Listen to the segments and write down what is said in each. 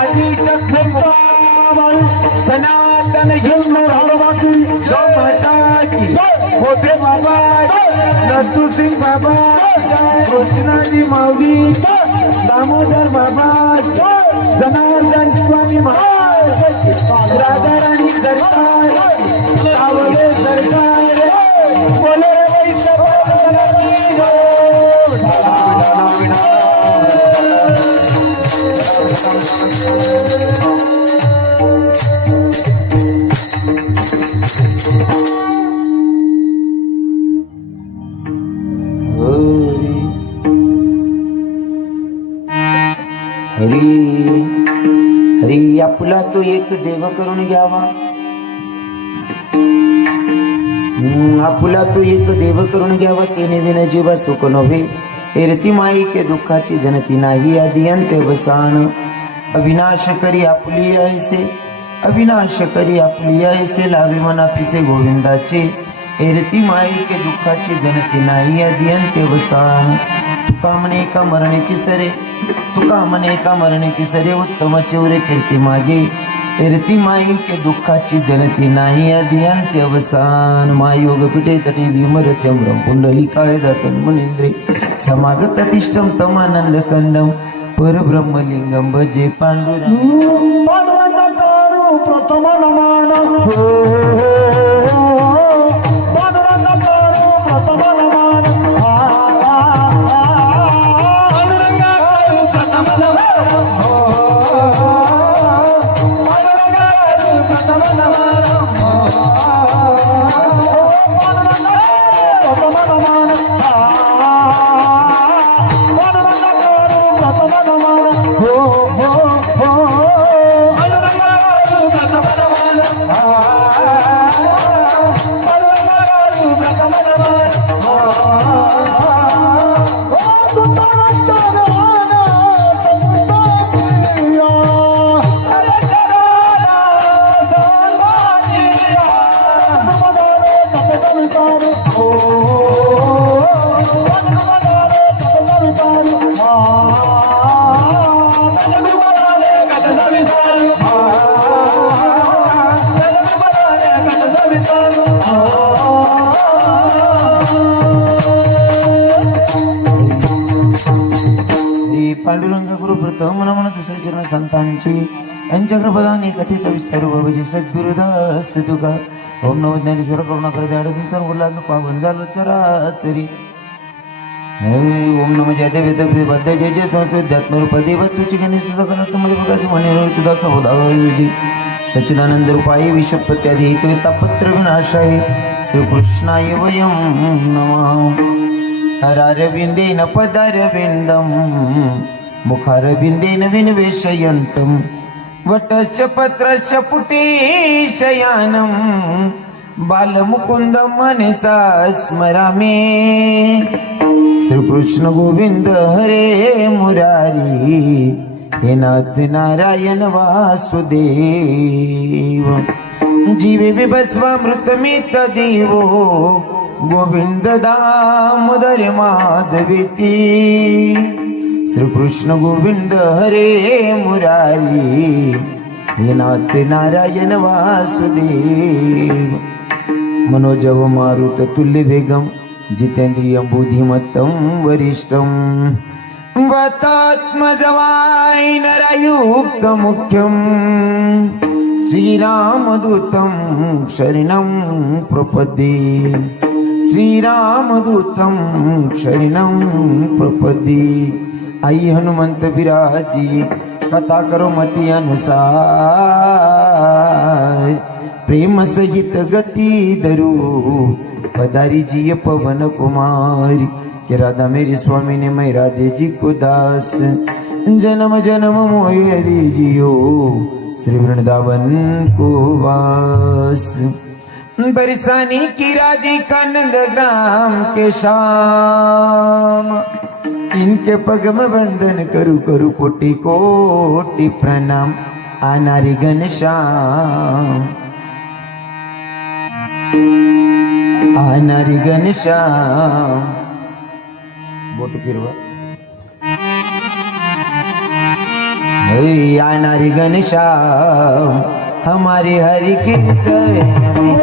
आदि सनातन हिंदू धर्माची माता की मोठे बाबा नथू सिंग बाबा कृष्णाजी माऊली दामोदर बाबा जनार्दन स्वामी महाराज राधा राणी सरकार सावले सरकार बोले रे सरकार की हरी हरी आपुला तो एक देव करून घ्यावा, आपुला तो एक देव करून घ्यावा, ते नवीन जीवा सुख नव्हे. एरती माई के दुःखाची जनती नाही आदि अंत अवसान. अविनाश करी आपुली ऐसे, अविनाश करी आपुली ऐसे, लावे मना पिसे गोविंदाचे. एरती माई के दुःखाची जनती नाही आदि अंत अवसान. तुका म्हणे का मरणेची सरे, तुका म्हणे का मरणेची सरे, उत्तम चौरे कीर्ती मागे. एरती माई के दुःखाची जनती नाही आदि अंत्य अवसान. मायोग पिठे तटे विमरत्यम पुंडलिकाय दातम मुनींद्रे. समागत तिष्ठम तमानंद कंदम परब्रह्मलिंगम भजे पांडुरंग. प्रथम नमान पांडुरंग गुरु प्रथम नमन दुसरे चरण संतांची यांच्या कृपदाने कथेचा विस्तार बाबाजी सद्गुरुदास तुका. ओम नमो ज्ञानेश्वर करुणाकर द्याडून बोला पावन झालो चराचरी. ओम नमो जय देवे बद्ध जय जय संस्वेद्यात्म देव तुझी गणेश सकलमध्ये प्रकाश म्हणे तुझा सहोदाजी सच्चिदानंद रूपाय विषपत्यादी हेतुता पत्र विनाशाय श्रीकृष्णाय वयम नमः. हरारविंदेन पदारविंदम मुखारविंदेन विनिवेशयन्तम वटश्च पत्रश्च पुटीशयानं बालमुकुन्दं मनसा स्मरामि. श्रीकृष्ण गोविंद हरे मुरारी हे नाथ नारायण वासुदेव. जीवे विभस्वामृतमित देवो गोविंद दामोदर माधवेती. श्रीकृष्ण गोविंद हरे मुरारी हे नाथ नारायण वासुदेव. मनोजव मारुत तुल्य वेगम जितेंद्रियं बुद्धिमत्तं वरिष्ठं वतात्मजवाय नरयुक्त मुख्यं श्रीरामदूतं शरणं प्रपद्ये. श्रीरामदूतं शरणं प्रपद्ये. आई हनुमंत विराजी कथा करो मती अनुसार. प्रेम सहित गती धरू पधारी जी पवन कुमारी. के राधा मेरी स्वामी ने मैं राधे जी को दास. जन्म जन्म मोहे दीजियो श्री वृंदावन को वास. बरसाने की राधिका नंद ग्राम के शाम. इनके पग में वंदन करू करू कोटि कोटि प्रणाम. आनारी घनश्याम आनारी घनश्याम. बोट फिरवा. आनारी घनश्याम हमारे हरि कीर्तन में।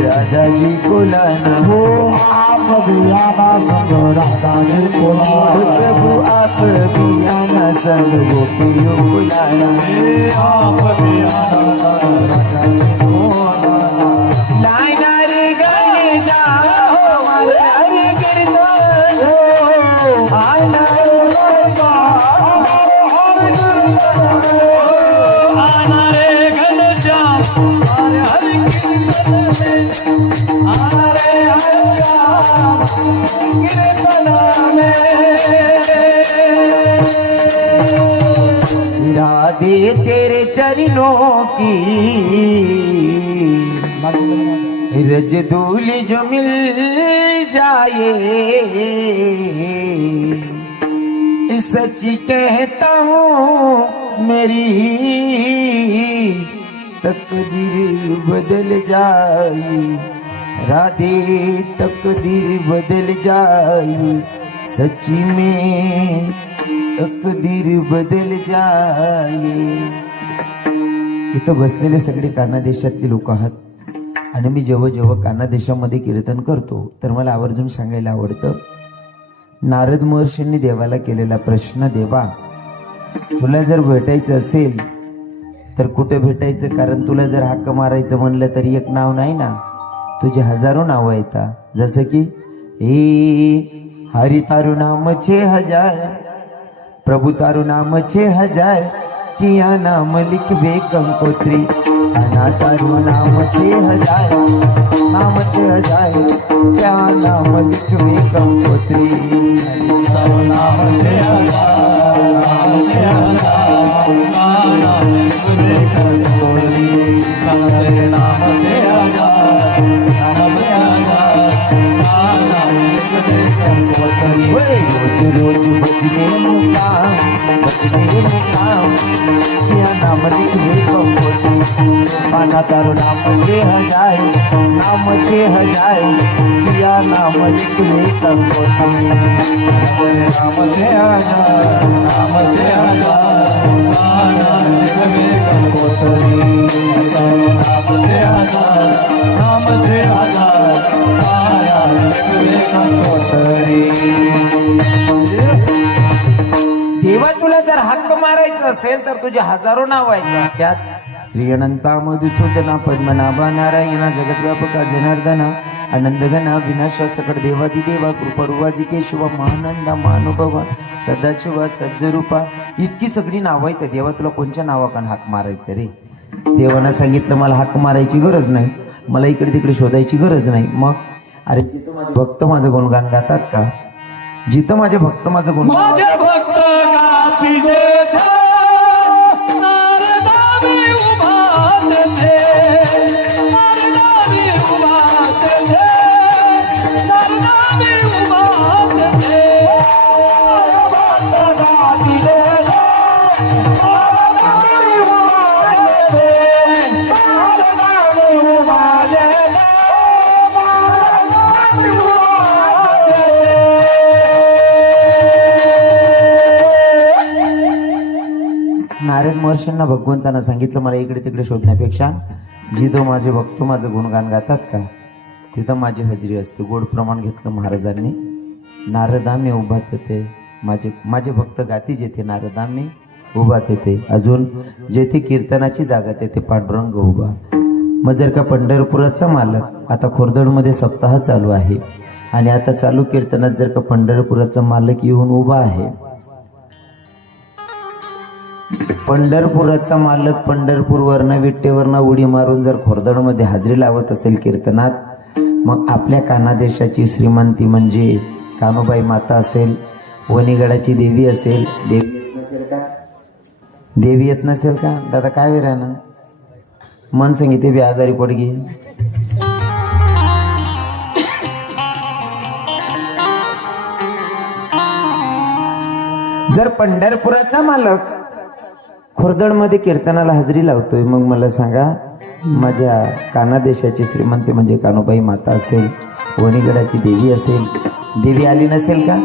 राधा जी को लाना हो, आप भी आना संग राधा जी को लाना। प्रभु आप भी आना संग गोपियों को लाना। आप भी आना संग राधा जी को लाना। लाना रे गाने जाओ हमारे हरि कीर्तन, आना रे गाना हमारे हरि कीर्तन, आना रे घनश्याम हमारे हरि कीर्तन में, आना रे घनश्याम कीर्तन में। राधे तेरे चरणों की रज धूल जो मिल जाए, सच कहता हूँ मेरी तकदीर बदल जाए। राधे तकदीर बदल जाए, सच्ची में तकदीर बदल जाए। इथं बसलेले सगळे कान्हा देशातले लोक आहात आणि मी जेव्हा जेव्हा कान्हा देशामध्ये कीर्तन करतो तर मला आवर्जून सांगायला आवडतं, नारद महर्षींनी देवाला केलेला प्रश्न, देवा तुला जर भेटायचं असेल तर कुठे भेटायचं, कारण तुला जर हाक मारायचं म्हणलं तरी एक नाव नाही ना, तुझे हजारो नाव येतात, जसं की हरी तारू नामचे हजार, प्रभु तारू नामचे हजार, किया नाम लिखवे कंकोत्री, अना तारू नामचे हजार, नामचे हजार, क्या नाम लिखवे कंकोत्री, तारू नामचे हजार, नामचे हजार, नाम लिखवे कंकोत्री, तारू नामचे हजार, नामचे हजार, नाम लिखवे कंकोत्री। रोज रोज बजने मुकाम, बजने मुकाम, किया नाम लिखवे कंकोत्री, अना तारू नामचे हजार, नामचे हजार, किया नाम लिखवे कंकोत्री, नामचे हजार, नामचे हजार, नाम लिखवे कंकोत्री, नामचे हजार, नामचे हजार, नाम लिखवे कंकोत्री। देवा तुला जर हक्क मारायचं असेल तर तुझे हजारो नाव आहेत, त्यात श्री अनंता मधुसूदना पद्मनाभा नारायणा जगद्व्यापका जनार्दना आनंदघना विनाशा सकट देवादिदेवा कृपाळुवाजी केशवा महानंदा महानुभवा सदाशिवा सज्जरूपा, इतकी सगळी नावं आहेत देवा, तुला कोणत्या नावाकान हाक मारायचं रे? देवानं सांगितलं मला हाक मारायची गरज नाही, मला इकडे तिकडे शोधायची गरज नाही। मग अरे जिथं माझे भक्त माझं गुणगान गातात का, जिथं माझे भक्त माझं गुणगान माझे भक्त गाती जेथे, नारदावी उभा तेथे, नारदावी उभा तेथे, नारदावी उभा तेथे, माझे भक्त गाती जेथे, नारदावी उभा तेथे, नारदावी उभा तेथे, नारदावी उभा तेथे। नारद महर्षींना भगवंतांना सांगितलं मला इकडे तिकडे शोधण्यापेक्षा जिथं माझे भक्त माझं गुणगान गातात का तिथं माझी हजेरी असते। गोड प्रमाण घेतलं महाराजांनी, नारदामे उभा तेथे माझे माझे भक्त गाती जेथे, नारदामे उभा तेथे, अजून जेथे कीर्तनाची जागा तेथे पांडुरंग उभा। मग जर का पंढरपुराचा मालक, आता खोरदडमध्ये सप्ताह चालू आहे आणि आता चालू कीर्तनात जर का पंढरपुराचा मालक येऊन उभा आहे, पंढरपुराचा मालक पंढरपूरवरनं विट्टेवरनं उडी मारून जर खोरदडमध्ये हजेरी लावत असेल कीर्तनात, मग आपल्या कान्हा देशाची श्रीमंती म्हणजे कानुबाई माता असेल, वणीगडाची देवी असेल, देवी येत नसेल का दादा? काय वेळ ना मन सांगितले बी आजारी पडगी, जर पंढरपुराचा मालक खुर्दडमध्ये कीर्तनाला हजेरी लावतोय, मग मला सांगा माझ्या कानादेशाची श्रीमंती म्हणजे कानोबाई माता असेल, वणीगडाची देवी असेल, देवी आली नसेल का?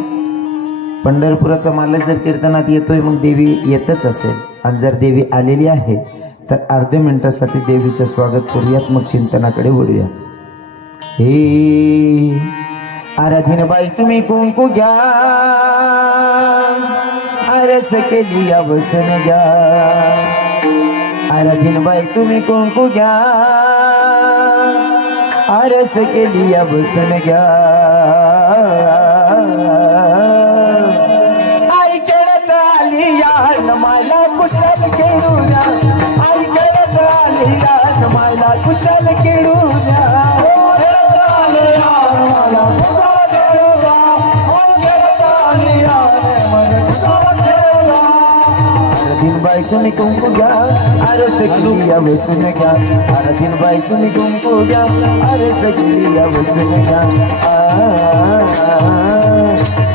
पंढरपुराचा मालक जर कीर्तनात येतोय मग देवी येतच असेल. आणि जर देवी आलेली आहे तर अर्ध्या मिनिटासाठी देवीचं स्वागत करूयात, मग चिंतनाकडे वळूया. हे आराधीनबाई तुम्ही कुंकू घ्या, आरस केली या बसन घ्या. आराधीनबाई तुम्ही कुंकू घ्या, आरस केली या बसन घ्या. आई खेळत आली या मला कुशल खेळूया, आई खेळत आली या मला कुशल खेळूया. आराधीनबाई तुम्ही कुंकू घ्या, आरस केली या बसून घ्या. आराधीनबाई तुम्ही कुंकू घ्या, आरस केली या बसून घ्या.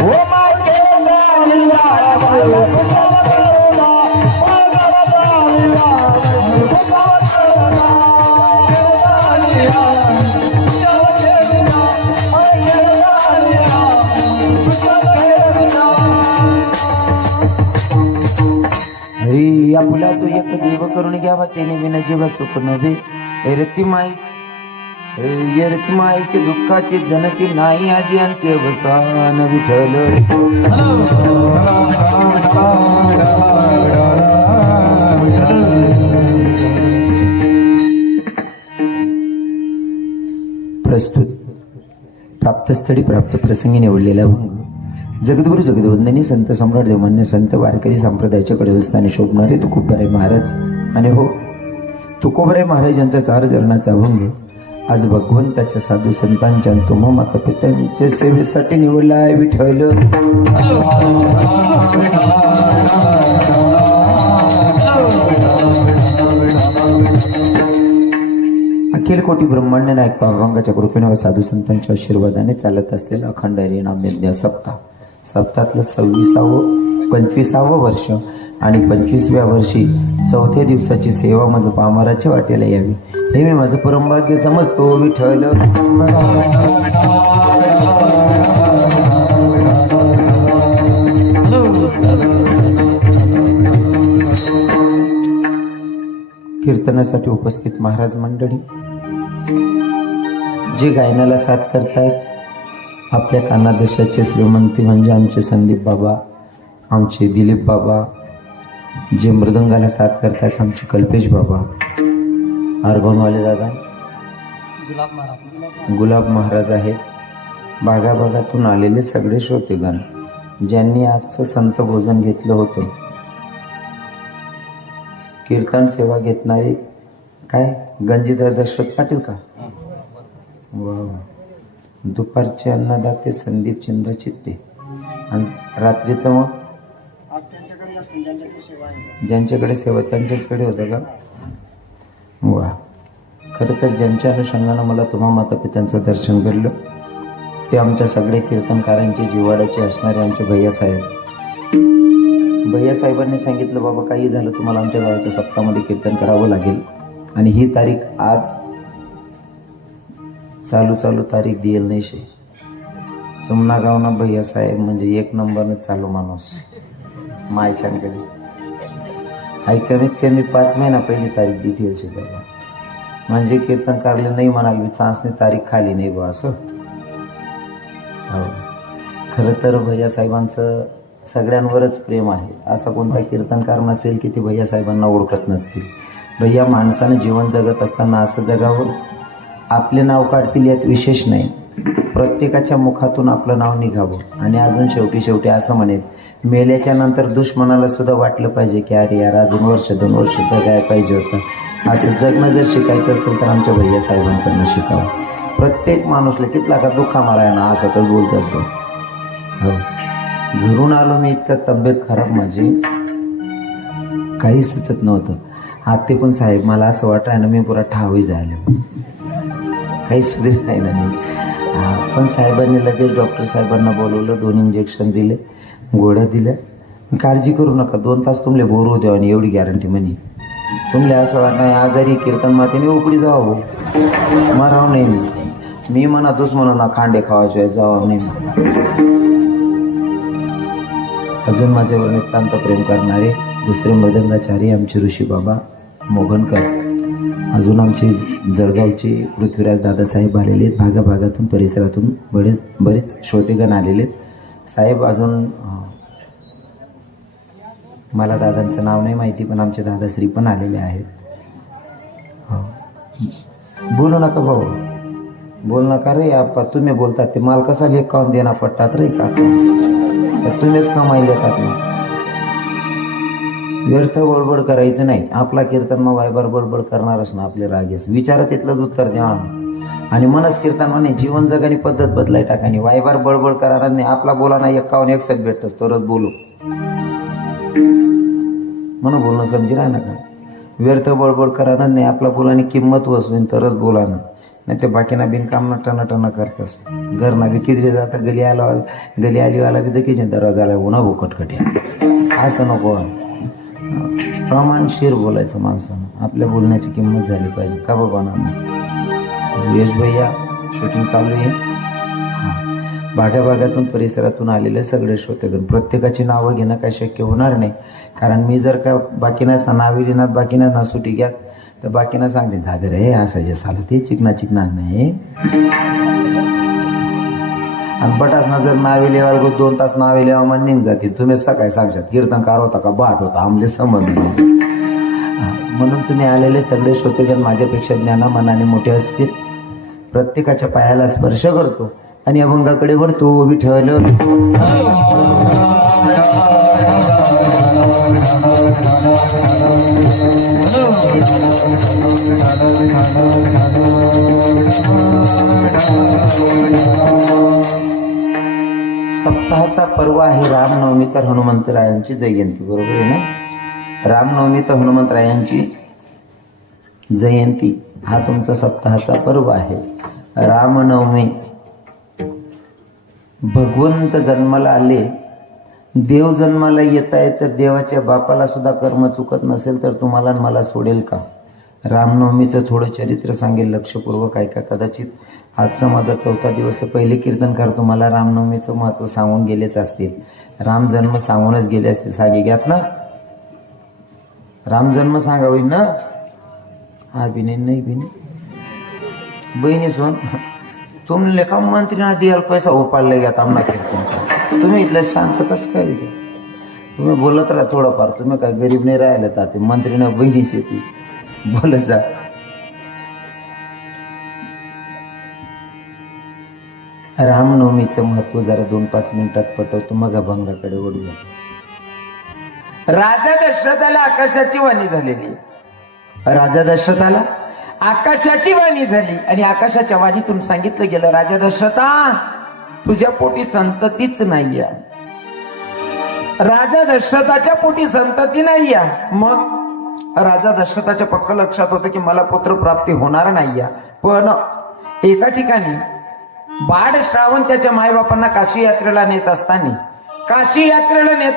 ओ माय या फुला तो एक देव करून घ्यावा, त्याने विना जीवा सुख नव्हे. रतिमाई रतिमाई की दुःखाची जनती नाही आधी अंत्य वसान विठ्ठल. प्रस्तुत प्राप्तस्थळी प्राप्त प्रसंगी निवडलेला जगद्गुरु जगदवंदनी संत सम्राट देवमान्य संत वारकरी संप्रदायाच्या कडस्थानी शोभणारे तुकोबराय महाराज आणि हो तुकोबराय महाराज यांचा 4 चरणाचा अभंग आज भगवंताच्या साधू संतांच्या तुम माता पित्यांच्या सेवेसाठी निवडला आहे. विठ्ठल अखिल कोटी ब्रह्मांड नायक पांडुरंगाच्या कृपेने व साधू संतांच्या आशीर्वादाने चालत असलेला अखंड हरिनाम यज्ञ सप्ताहातलं 25वं वर्ष आणि 25व्या वर्षी 4थ्या दिवसाची सेवा माझं पामराच्या वाटेला यावी हे मी माझं परमभाग्य समजतो. विठ्ठल कीर्तनासाठी उपस्थित महाराज मंडळी, जे गायनाला साथ करतायत, आपल्या कानादेशाचे श्रीमंती म्हणजे आमचे संदीप बाबा, आमचे दिलीप बाबा, जे मृदंगाला साथ करतायत आमचे कल्पेश बाबा, आरगोनवाले दादा, गुलाब महाराज आहेत, भागाभागातून आलेले सगळे श्रोतेगण, ज्यांनी आजचं संत भोजन घेतलं होतं. कीर्तन सेवा घेतणारे काय गंजीधर दशरथ पाटील का? वा. दुपारचे अन्नदाते संदीप चंद्र चित्ते आणि रात्रीचं मग ज्यांच्याकडे सेवा त्यांच्याचकडे होतं का? वा. खरं तर ज्यांच्या अनुषंगानं मला तुम्हा माता पित्यांचं दर्शन घडलं ते आमच्या सगळे कीर्तनकारांचे जिव्हाळ्याचे असणारे आमचे भैयासाहेब. भैयासाहेबांनी सांगितलं बाबा काही झालं तुम्हाला आमच्या गावाच्या सप्ताहामध्ये कीर्तन करावं लागेल आणि ही तारीख आज चालू तारीख दिल नाही शे. तुमना गावना भैयासाहेब म्हणजे 1 नंबरनं चालू माणूस मायच्याकडे. आई कमीत कमी 5 महिना पहिली तारीख दिली शे बाबा, म्हणजे कीर्तनकारले नाही म्हणाल चान्सने तारीख खाली नाही बा असं. हो, खरं तर भैयासाहेबांचं सगळ्यांवरच प्रेम आहे. असा कोणता कीर्तनकार नसेल की ते भैयासाहेबांना ओळखत नसतील. भैया माणसानं जीवन जगत असताना असं जगावं, आपले नाव काढतील यात विशेष नाही, प्रत्येकाच्या मुखातून आपलं नाव निघावं आणि अजून शेवटी असं म्हणेल मेल्याच्या नंतर दुश्मनाला सुद्धा वाटलं पाहिजे की अरे यार अजून 1-2 वर्ष जगायला पाहिजे होतं. असं जगणं जर शिकायचं असेल तर आमच्या भैयासाहेबांकडनं शिकावं. प्रत्येक माणूसला कितला का दुःखा माराय ना असं तर बोलत असतो. हो, घरून आलो मी, इतकं तब्येत खराब माझी, काही सुचत नव्हतं. आत्ते पण साहेब मला असं वाटाय ना मी पुरा ठावी जायला, काही सुधीर नाही ना. पण साहेबांनी लगेच डॉक्टर साहेबांना बोलवलं, 2 इंजेक्शन दिले, गोळ्या दिल्या काळजी करू नका, 2 तास तुमले बोर होते आणि एवढी गॅरंटी म्हणे. तुमले असं वाटणार आजारी कीर्तन मातेने उपडी जावं, मराव नाही. मी म्हणा तूच म्हणा ना खांडे खावाशिवाय जावं नाही. अजून माझ्यावर नितांत प्रेम करणारे दुसरे मृदंगाचारी आमचे ऋषी बाबा मोगनकर, अजून आमचे जळगावचे पृथ्वीराज दादासाहेब आलेले आहेत. भागाभागातून परिसरातून बरेच श्रोतेगण आलेले आहेत. साहेब अजून मला दादांचं नाव नाही माहिती, पण आमचे दादाश्री पण आलेले आहेत. बोलू नका भाऊ, बोल नका रे आप्पा. तुम्ही बोलतात ते माल कसा लेखावून देणार पडतात रे का, तुम्हीच कमाई येतात ना. व्यर्थ बडबड करायचं नाही. आपला कीर्तन मग वायबार बडबड करणारच ना आपले रागेस. विचारा तिथलंच उत्तर द्या. आणि मनस कीर्तन म्हणे जीवन जगानी पद्धत बदलाय टाकानी. वायबार बडबड करणार नाही. आपला बोला ना 51 भेटतोच तरच बोलू म्हणून बोलणं समजी राह नका. व्यर्थ बडबड करणार नाही. आपला बोलाने किंमत वसवेन तरच बोला ना. नाही ते बाकीना बिनकाम टना करतस. घर ना बी किजरी जाता गली आलीवाला बी दकीचे दरवाजाला उन्हा भोकटकट्या. असं नको. प्रमाणशीर बोलायचं माणसानं. आपल्या बोलण्याची किंमत झाली पाहिजे का बाबा ना. यश भैया शूटिंग चालू आहे. भागाभागातून परिसरातून आलेले सगळे श्रोतेगण, प्रत्येकाची नावं घेणं काही शक्य होणार नाही. कारण मी जर का बाकीना नावी लिहिणार बाकीना सुटी घ्या तर बाकीना सांगते झाले रे असं जे झालं ते चिकना नाही. आणि बटासना जर नावे लिहायला 2 तास नावे लिहावं मग निघ जातील. तुम्ही सकाळी सांगशात कीर्तनकार होता का बाट होता आमले संबंध नाही. म्हणून तुम्ही आलेले सगळे श्रोतेगण माझ्यापेक्षा ज्ञानामनाने मोठे असतील. प्रत्येकाच्या पायाला स्पर्श करतो आणि अभंगाकडे वळतो. विठ्ठल सप्ताहाचा पर्व आहे रामनवमी तर हनुमंतरायांची जयंती. बरोबर आहे ना. रामनवमी तर हनुमंतरायांची जयंती हा तुमचा सप्ताहाचा पर्व आहे. रामनवमी भगवंत जन्माला आले. देव जन्माला येत आहे तर देवाच्या बापाला सुद्धा कर्म चुकत नसेल तर तुम्हाला मला सोडेल का. रामनवमीचं थोडं चरित्र सांगेल लक्षपूर्वक ऐका. कदाचित आजचा माझा 4था दिवस. पहिले कीर्तनकार तुम्हाला रामनवमीचं महत्त्व सांगून गेलेच असतील. रामजन्म सांगूनच गेले असतील. सागे घ्यात ना. रामजन्म सांगावी ना. हा बिने नाही बिने बहिणी सोन तुम लेखा मंत्रीना द्याल पैसा उपाडले घ्यात आमना कीर्तन. तुम्ही इथलं शांत कसं काय. तुम्ही बोलत राहा थोडंफार. तुम्ही काय गरीब नाही राहिले तर ते मंत्रीना बहिणी शेती बोलत जा. रामनवमीचं महत्व जरा 2-5 मिनिटात पटवतो मग अभंगाकडे वळूया. राजा दशरथाला आकाशाची वाणी झालेली. राजा दशरथाला आकाशाची वाणी झाली आणि आकाशाच्या वाणीतून सांगितलं गेलं राजा दशरथा तुझ्या पोटी संततीच नाहीये. राजा दशरथाच्या पोटी संतती नाहीये. मग राजा दशरथाच्या पक्क लक्षात होतं की मला पुत्र प्राप्ती होणार नाहीये. पण एका ठिकाणी बाळ श्रावण त्याच्या मायबापांना काशी यात्रेला नेत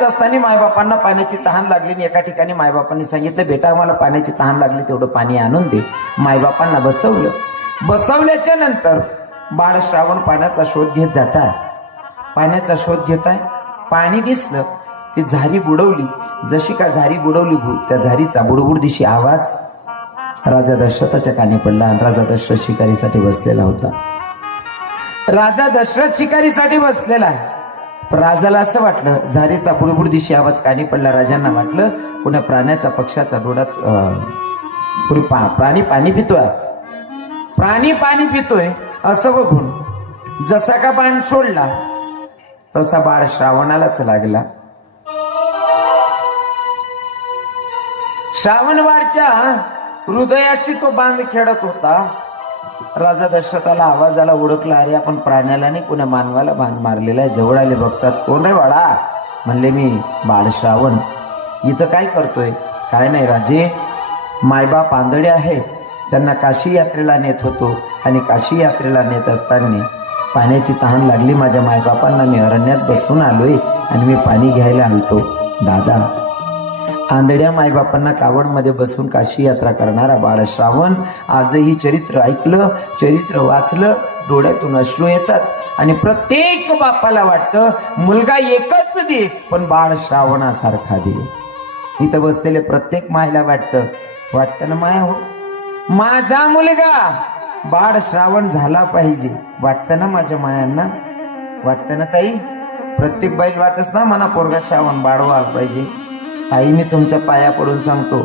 असताना मायबापांना पाण्याची तहान लागली. आणि एका ठिकाणी मायबापांनी सांगितलं बेटा मला पाण्याची तहान लागली तेवढं पाणी आणून दे. मायबापांना बसवलं. बसवल्याच्या नंतर बाळ श्रावण पाण्याचा शोध घेत जाताय. पाण्याचा शोध घेताय. पाणी दिसलं. ती झारी बुडवली. जशी का झारी बुडवली त्या झारीचा बुडबुड दिशी आवाज राजा दशरथाच्या कानी पडला. आणि राजा दशरथ शिकारीसाठी बसलेला होता. राजा दशरथ शिकारीसाठी बसलेला आहे. राजाला असं वाटलं झारीचा बुडबुड दिशी आवाज कानी पडला. राजांना वाटलं कोण्या प्राण्याचा पक्षाचा डोळाच प्राणी पाणी पितोय. प्राणी पाणी पितोय असं बघून जसा का बाण सोडला तसा बाळ श्रावणालाच लागला. श्रावणबाळच्या हृदयाशी तो बांध खेळत होता. राजा दशरथाला आवाज आला. ओळखला. अरे आपण प्राण्याला नाही कोण्या मानवाला बाण मारलेला आहे. जवळ आले बघतात कोण रे बाळा. म्हणले मी बाळ श्रावण. इथं काय करतोय. काय नाही राजे मायबाप आंधळे आहे. त्यांना काशी यात्रेला नेत होतो आणि काशी यात्रेला नेत असताना पाण्याची तहान लागली. माझ्या मायबापांना मी अरण्यात बसून आलोय आणि मी पाणी घ्यायला आलतो. दादा, आंधळ्या मायबापांना कावडमध्ये बसून काशी यात्रा करणारा बाळ श्रावण आजही चरित्र ऐकलं, चरित्र वाचलं, डोळ्यातून अश्रू येतात आणि प्रत्येक बापाला वाटतं मुलगा एकच दे पण बाळ श्रावणासारखा दे. इथं बसलेले प्रत्येक मायला वाटतं ना माया हो, माझा मुलगा बाळ श्रावण झाला पाहिजे. वाटतं ना माझ्या मायांना, वाटतं ना ताई? प्रत्येक बाईल वाटच ना मला पोरगा श्रावण बाळ व्हायला पाहिजे. आई, मी तुमच्या पाया पडून सांगतो,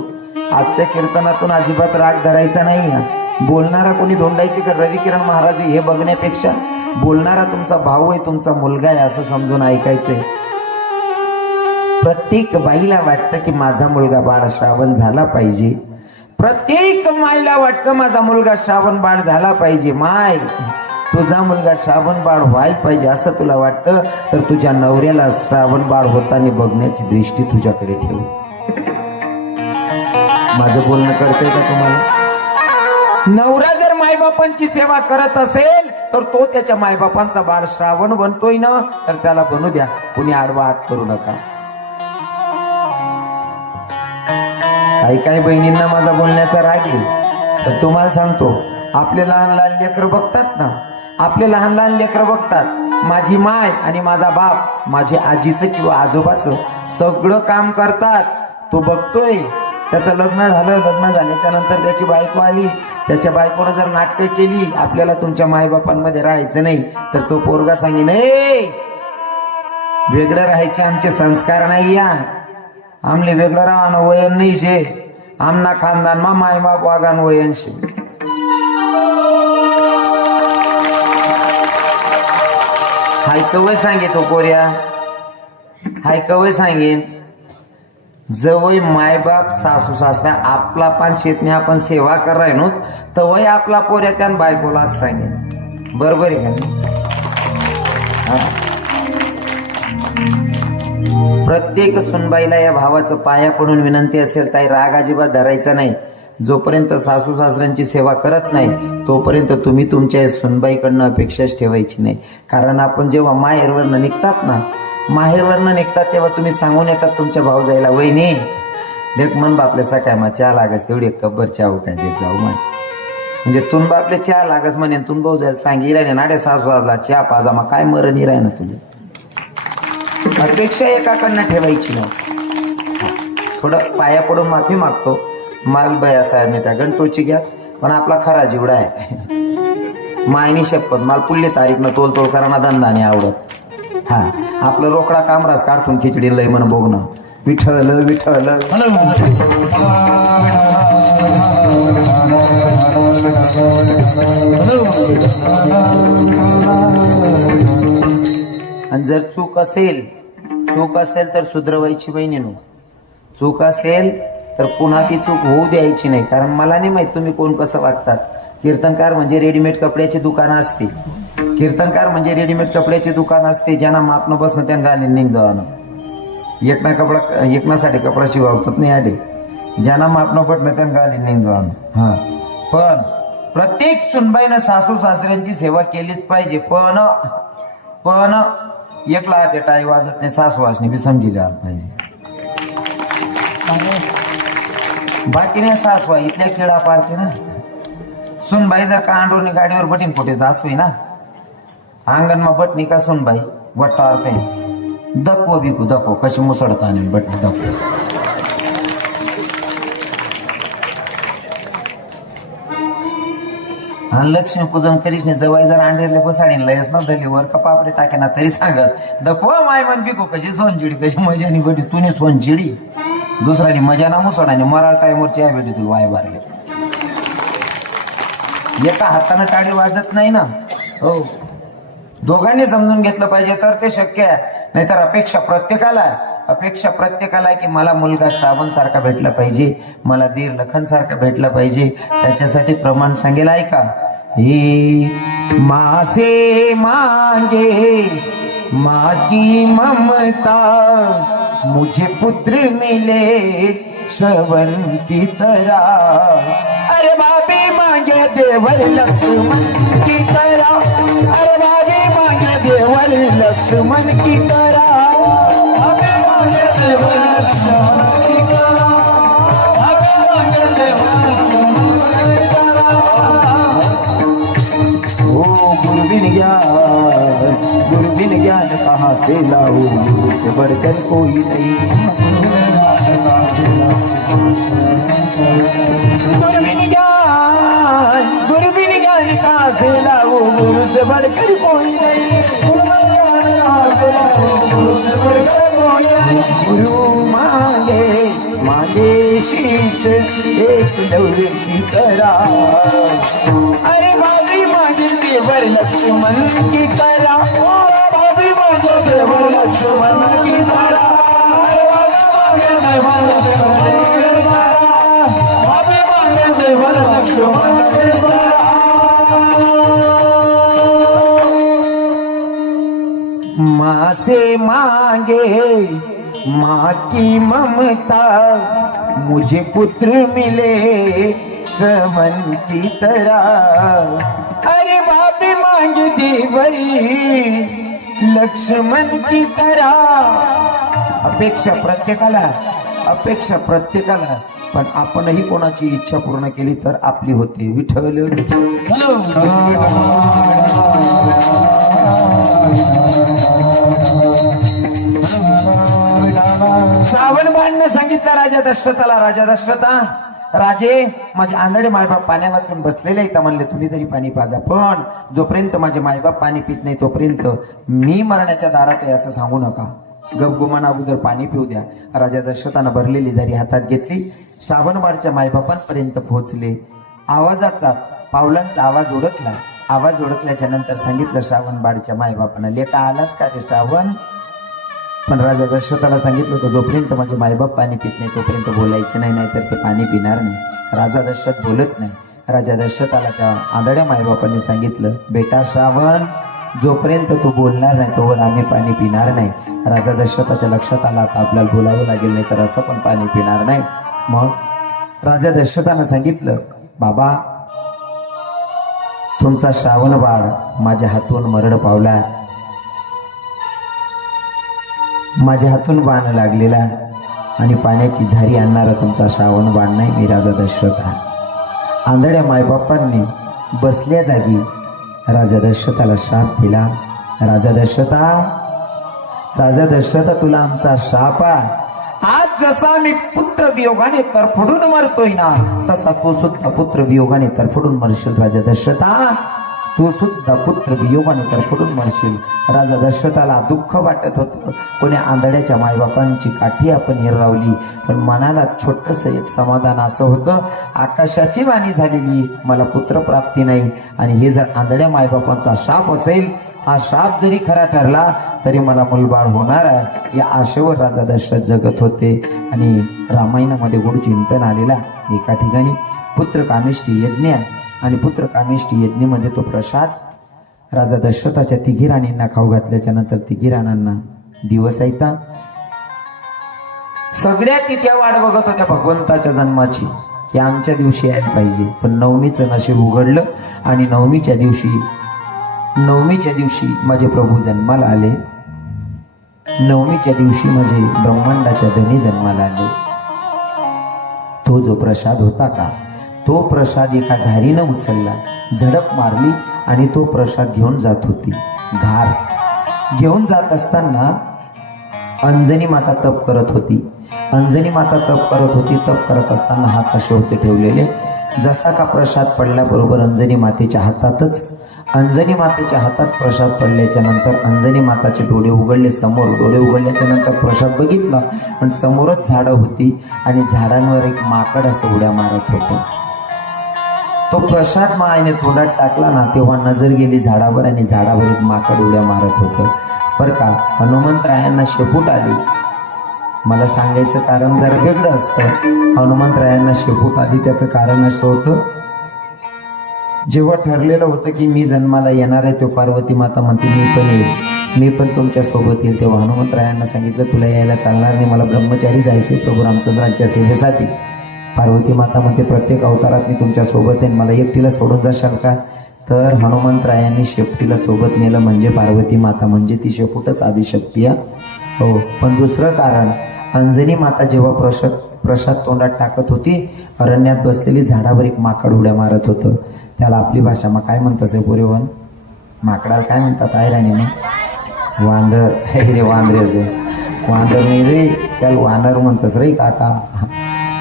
आजच्या कीर्तनातून अजिबात राग धरायचा नाही. बोलणारा कोणी धोंडायची का रविकिरण महाराज हे बघण्यापेक्षा बोलणारा तुमचा भाऊ आहे, तुमचा मुलगा आहे असं समजून ऐकायचंय. प्रत्येक बाईला वाटतं की माझा मुलगा बाळ श्रावण झाला पाहिजे. प्रत्येक मायला वाटतं माझा मुलगा श्रावण बाळ झाला पाहिजे. माय, तुझा मुलगा श्रावण बाळ व्हायला पाहिजे असं तुला वाटतं तर तुझ्या नवऱ्याला श्रावण बाळ होताना बघण्याची दृष्टी तुझ्याकडे ठेव. माझं बोलणं कळतंय का तुम्हाला? नवरा जर मायबापांची सेवा करत असेल तर तो त्याच्या मायबापांचा बाळ श्रावण बनतोय ना, तर त्याला बनू द्या, कुणी आडवा हात करू नका. काही बहिणींना माझा बोलण्याचा राग येईल, तर तुम्हाला सांगतो, आपले लहान लहान लेकरं बघतात ना, आपले लहान लहान लेकरं बघतात. माझी माय आणि माझा बाप माझ्या आजीचं किंवा आजोबाचं सगळं काम करतात. तो बघतोय, त्याचं लग्न झालं, लग्न झाल्याच्या नंतर त्याची बायको आली, त्याच्या बायकोनं जर नाटकं केली आपल्याला तुमच्या मायबापांमध्ये राहायचं नाही, तर तो पोरगा सांगेन, वेगळं राहायचे आमचे संस्कार नाही, या आमले वेगळं राहणं वयन नाही शे, आमना खानदान मा माय बाप वागान वयन शे. हाय कवय सांगे तो पोर्या, हाय कवय सांगेन, जवळ मायबाप सासू सासरा आपला पण शेतने आपण सेवा कराय नो तवय आपला पोऱ्या त्यान बायकोला सांगेन. बरोबर आहे का? प्रत्येक सुनबाईला या भावाचं पाया पडून विनंती असेल, ताई राग अजिबात धरायचा नाही. जोपर्यंत सासू सासऱ्यांची सेवा करत नाही तोपर्यंत तुम्ही तुमच्या सुनबाईकडनं अपेक्षाच ठेवायची नाही. कारण आपण जेव्हा माहेरवरनं निघतात ना, माहेरवरनं निघतात तेव्हा तुम्ही सांगून येतात तुमच्या भाऊजाईला, वहिनी देख मन बापले सकाळ मा चहा लागस तेवढी एक कब्बर चहा उठाय देत जाऊ माय. म्हणजे तुम बापले चहा लागस म्हणे, तुम भाऊजाईला सांगी राहिने नाडे सासू चहा पाजा मा काय मरण राही ना तुझे. अपेक्षा एकाकडनं ठेवायची नाही. थोडं पाया पडून माफी मागतो, मालबाई साहेब मी त्या गणटोची घ्या पण आपला खरा जीवडा आहे. मायनी शपथ माल पुल्ली तारीख न तोल तोल करा ना धंदा नाही आवडत. हा, आपलं रोकडा कामराज काढतून खिचडी लय म्हण बघणं, विठ्ठल विठ्ठल. आणि जर चूक असेल तर सुधरवायची बहिणीनो. चूक असेल तर पुन्हा ती चूक होऊ द्यायची नाही. कारण मला नाही माहित तुम्ही कोण कसं वागतात. कीर्तनकार म्हणजे रेडीमेड कपड्याची दुकानं असते. कीर्तनकार म्हणजे रेडीमेड कपड्याची दुकान असते. ज्यांना माप न बसणं त्यांना गाली निघ जाणं. एकनासाठी कपडा शिवावतात नाही आडे. ज्यांना माप न पडणं त्यांना गाली निघ जाणं. हा, पण प्रत्येक सुनबाईनं सासू सासऱ्यांची सेवा केलीच पाहिजे. पण एकला ते टाई वाजत नाही, सासू वासनी बी समजीला आलं पाहिजे. बाकी नाही सासवा इथल्या खेळा पाडते ना. सुनबाई जर का अंडोनी गाडीवर बटीन कुठे जासवी ना, अंगण मा बटणी का सुनबाई वट्टावर काही दकवो बिकू दकवो कशी मुसळता आणि बटणी दकवो. आणि लक्ष्मी पूजन करीस नाही, जवाई जर अंडेरले बसाडीन लयच ना धरली वर का पापडे टाके ना तरी सांगस दकवा माय मन बिकू कशी सोनचिडी कशी मजानी बटी तुने सोनचिडी दुसऱ्यानी मजा ना मुसळानी मराल टाइमवर चहा भेटी तू वाय बारले. एका हाताने टाळी वाजत नाही ना. हो, दोघांनी समजून घेतलं पाहिजे तर ते शक्य आहे. नाहीतर अपेक्षा प्रत्येकाला की मला मुलगा श्रावण सारखा भेटला पाहिजे, मला दीर लखन सारखा भेटला पाहिजे. त्याच्यासाठी प्रमाण सांगेल ऐका. हे मासे मांगे मागी ममता, मुझे पुत्र मिले श्रवण की तरह. अरे बाबी मांगे देवर लक्ष्मण की तरह, अरे बाबी मांगे देवर लक्ष्मण की तरह. ओ गुरबिन ज्ञान कहाँ से लाऊं, गुरु से बढ़कर कोई नहीं। गुरबिन ज्ञान कहाँ से लाऊं, गुरु से बढ़कर कोई नहीं। गुरु मांगे शीश एक डोर की तरह, अरे भाभी मांगे देवर लक्ष्मण की तरह, भाभी मांगे देवर लक्ष्मण की तरह, भाभी मांगे देवर लक्ष्मण की तरह। माँ से मांगे माँ की ममता, मुझे पुत्र मिले श्रवण की तरह, अरे भाभी मांगे देवरी लक्ष्मण की तरह। अपेक्षा प्रत्येकाला, पण आपणही कोणाची इच्छा पूर्ण केली तर आपली होते. विठ्ठल श्रावण बाणनं सांगितलं राजा दशरथाला, राजा दशरथा, राजे माझे आंधळे मायबाप पाण्या वाचून बसलेले आहेत म्हणले, तुम्ही तरी पाणी पाजा, पण जोपर्यंत माझे मायबाप पाणी पित नाही तोपर्यंत मी मरण्याच्या दारात आहे असं सांगू नका. गपगुमान अगोदर पाणी पिऊ द्या. राजा दशरथानं भरलेली जरी हातात घेतली, श्रावणबाळच्या मायबापांपर्यंत पोहोचले. आवाजाचा पावलांचा आवाज ओळखला. आवाज ओळखल्याच्या नंतर सांगितलं श्रावणबाळच्या मायबापांना, लेका आलास का रे श्रावण? पण राजा दशरथाला सांगितलं होतं, जोपर्यंत माझे मायबाप पाणी पित नाही तोपर्यंत बोलायचं नाही, नाहीतर ते पाणी पिणार नाही. राजा दशरथ बोलत नाही. राजा दशरथाला त्या आंधळ्या मायबापांनी सांगितलं, बेटा श्रावण, जोपर्यंत तू बोलणार नाही तोवर आम्ही पाणी पिणार नाही. राजा दशरथाच्या लक्षात आला, आता आपल्याला बोलावं लागेल, नाही तर असं पण पाणी पिणार नाही. मग राजा दशरथानं सांगितलं, बाबा तुमचा श्रावण बाळ माझ्या हातून मरण पावला, माझ्या हातून बाण लागलेला आणि पाण्याची झारी आणणारा तुमचा श्रावण बाण नाही, मी राजा दशरथ आहे. आंधळ्या मायबापांनी बसल्या जागी राजा दशरथाला श्राप दिला. राजा दशरथा तुला आमचा श्राप आहे. आज जसा मी पुत्र वियोगाने तरफडून मरतोय ना, तसा तो सुद्धा पुत्र वियोगाने तरफडून मरशील. राजा दशरथा तू सुद्धा पुत्र वियोगाने तरफडून मरशील. राजा दशरथाला दुःख वाटत होतं. कोणी आंधळ्याच्या मायबापांची काठी आपण हिरवली, पण मनाला छोटस एक समाधान असं होतं, आकाशाची वाणी झालेली, मला पुत्र प्राप्ती नाही, आणि हे जर आंधळ्या मायबापांचा शाप असेल, हा शाप जरी खरा ठरला तरी मला मुलबाळ होणार आहे, या आशेवर राजा दशरथ जगत होते. आणि रामायणामध्ये गोड चिंतन आलेला एका ठिकाणी पुत्र कामेष्टी यज्ञ, आणि पुत्र कामेष्टी यज्ञेमध्ये तो प्रसाद राजा दशरथाच्या तिघी राणींना खाऊ घातल्याच्या नंतर तिघी राणांना दिवस येता. सगळ्या तिथ्या वाट बघत होत्या भगवंताच्या जन्माची, की आमच्या दिवशी यायला पाहिजे. पण नवमीचं नशीब उघडलं आणि नवमीच्या दिवशी माझे प्रभू जन्माला आले. नवमीच्या दिवशी माझे ब्रह्मांडाच्या धनी जन्माला आले. तो जो प्रसाद होता का, तो प्रसाद एका घारीनं उचलला, झडप मारली आणि तो प्रसाद घेऊन जात होती. घार घेऊन जात असताना अंजनी माता तप करत होती. तप करत असताना हात असे होते ठेवलेले. जसा का प्रसाद पडल्याबरोबर अंजनी मातेच्या हातात प्रसाद पडल्याच्या नंतर अंजनी माताचे डोळे उघडले. डोळे उघडल्याच्या नंतर प्रसाद बघितला, पण समोरच झाडं होती आणि झाडांवर एक माकड असं उड्या मारत होतं. तो प्रसाद मायने तोंडात टाकला ना, तेव्हा नजर गेली झाडावर, आणि झाडावर एक माकड उड्या मारत होतं. बरं का, हनुमंतरायांना शेपूट आली. मला सांगायचं कारण जरा वेगळं असतं. हनुमंतरायांना शेपूट आली त्याचं कारण असं होतं, जेव्हा ठरलेलं होतं की मी जन्माला येणार आहे, तो पार्वती माता म्हणते मी पण येईल, मी पण तुमच्या सोबत येईल. तेव्हा हनुमंतरायांना सांगितलं तुला यायला चालणार नाही, मला ब्रह्मचारी जायचे प्रभू रामचंद्रांच्या सेवेसाठी. पार्वती माता म्हणते प्रत्येक अवतारात मी तुमच्या सोबत येईन, मला एकटीला सोडून जाशाल का? तर हनुमंतरायांनी शेपटीला सोबत नेलं, म्हणजे पार्वती माता म्हणजे ती शेपूटच आदिशक्ती आहे. हो, पण दुसरं कारण, अंजनी माता जेव्हा प्रसाद तोंडात टाकत होती, अरण्यात बसलेली झाडावर एक माकड उड्या मारत होतं. त्याला आपली भाषा मग काय म्हणतात रे पोरेवन? माकडाला काय म्हणतात आहे राणी? मग वांदर. हे रे वांदरे, अजून वांदर नाही रे, त्याला वानर म्हणतस रे काका.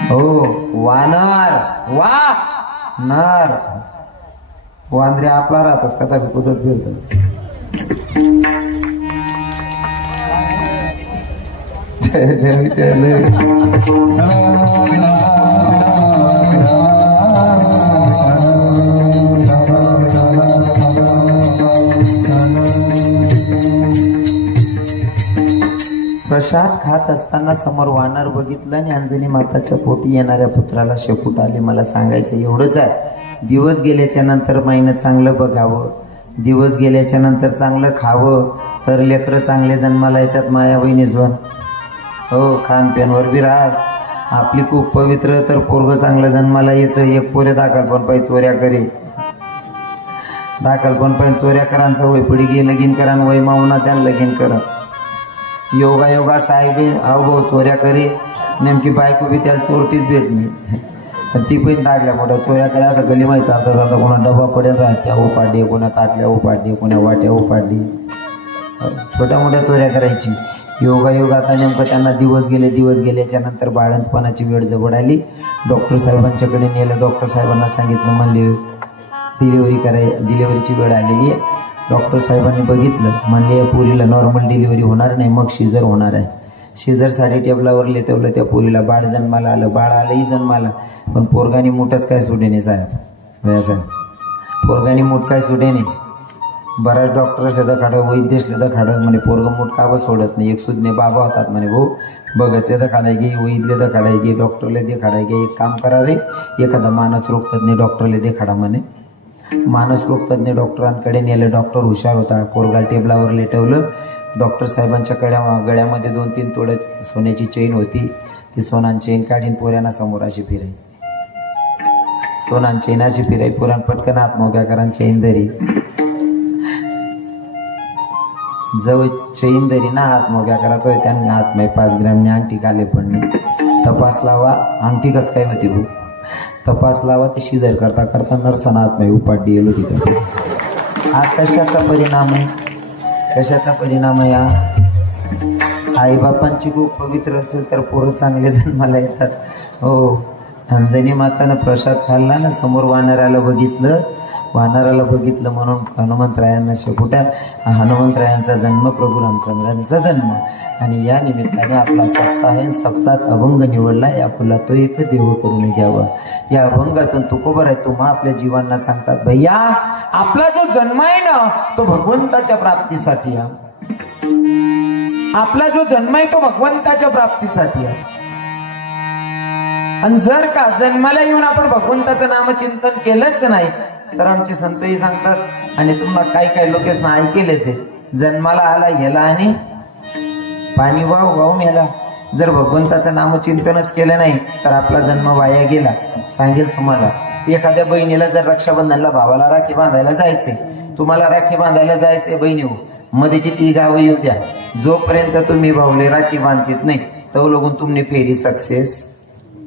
हो, वानर. वा नर. वांद्रे आपला राहतस का बी कुदत फिरत. प्रसाद खात असताना समोर वानर बघितलं आणि अंजनी माताच्या पोटी येणाऱ्या पुत्राला शेपूट आले. मला सांगायचं एवढंच आहे, दिवस गेल्याच्या नंतर माईनं चांगलं बघावं, दिवस गेल्याच्या नंतर चांगलं खावं, तर लेकरं चांगले जन्माला येतात. माया बहिणीच बन. हो, खानप्यानवर बी राहस. आपली खूप पवित्र, तर पोरग चांगलं जन्माला येतं. एक पोरे दाखल पण पाहिजे चोऱ्या करे, दाखल पण पाहिजे चोऱ्या करांचा वय पुढे गे लगीन करा, वय मावना त्याला लगीन करा. योगा योगा साहेब आहो भाऊ चोऱ्या करे, नेमकी बायको बी त्याला चोरटीच भेटली. ती पण दागल्या मोठ्या चोऱ्या करा. असं गली माहीत चालता चालता कोणा डबा पडेल राहत्या उपाडी, कोणा ताटल्या उपाडी, कोणा वाट्या उपाडी, छोट्या मोठ्या चोऱ्या करायची. योगा योगा आता नेमकं त्यांना दिवस गेल्याच्या नंतर बाळंतपणाची वेळ जवळ आली. डॉक्टर साहेबांच्याकडे नेलं. डॉक्टर साहेबांना सांगितलं, म्हणले डिलिव्हरीची वेळ आलेली आहे. डॉक्टर साहेबांनी बघितलं, म्हणले या पोरीला नॉर्मल डिलिव्हरी होणार नाही, मग शिजर होणार आहे. शिजरसाठी टेबलावर लेटवलं. त्या पोरीला बाळ जन्माला आलं. बाळ आलंही जन्माला, पण पोरगानी मोठंच काय सुटेने साहेब. साहेब पोरगानी मोठ काय सुटेने. बऱ्याच डॉक्टर असले खाडं, वैद्य असले खाडं, म्हणे पोरगं मोठ का बस सोडत नाही. एक सुज्ञ बाबा होतात म्हणे, भाऊ बघत तर काढाय गे, वैद्य तर काढाय गे, डॉक्टरला दे काढाय गे. एक काम करा रे, एखादा मानस रोग तज्ञ डॉक्टरला दे काढा म्हणे. मानस रोग तज्ञ डॉक्टरांकडे नेलं. डॉक्टर हुशार होता. पोरगा टेबलावर लेटवलं. डॉक्टर साहेबांच्या गळ्यामध्ये 2-3 तोडे सोन्याची चेन होती. ती सोनान चेन काढीन पोऱ्यांना समोर अशी फिराई. सोनान चेन अशी फिराई. पोरान पटकन हात मोग्या करा, चेन धरी. जवळ चेन धरी ना हात मोग्या करा, तो त्याने हात मै 5 ग्रॅमने अंगठी काले पडणे. तपास लावा, अंगठी कस काय होती भाऊ? तपास लावा. ते शिजर करता करता नरसना हात मै उपाडी गेलो तिथे. हा कशाचा परिणाम आहे? कशाचा परिणाम आहे हा? आईबापांची खूप पवित्र असेल तर पोरं चांगले जन्माला येतात. हो, अंजनी मातानं प्रसाद खाल्ला ना, समोर वानराला बघितलं. वानराला बघितलं म्हणून हनुमंतरायांना शेपुट्या. हनुमंतरायांचा जन्म, प्रभू रामचंद्रांचा जन्म, आणि या निमित्ताने आपला सप्ताह आहे. सप्ताहात अभंग निवडला. या फुला तो एक देव करून घ्यावा. या अभंगातून तुकोबर आहे तुम्हा आपल्या जीवांना सांगतात, भैया आपला जो जन्म आहे ना, तो भगवंताच्या प्राप्तीसाठी आहे. आपला जो जन्म आहे तो भगवंताच्या प्राप्तीसाठी आहे. आणि जर का जन्माला येऊन आपण भगवंताचं नामचिंतन केलंच नाही, तर आमचे संतही सांगतात, आणि तुम्हाला काही लोकेसना ऐकेले, ते जन्माला आला ह्याला आणि पाणी वाहू मेला. जर भगवंताचं नामचिंतनच केलं नाही तर आपला जन्म वाया गेला. सांगेल तुम्हाला, एखाद्या बहिणीला जर रक्षाबंधनला भावाला राखी बांधायला जायचे, तुम्हाला राखी बांधायला जायचे बहिणी हो, मध्ये किती गावं येऊ द्या, जोपर्यंत तुम्ही भाऊले राखी बांधत नाही तो लोगून तुमने फेरी सक्सेस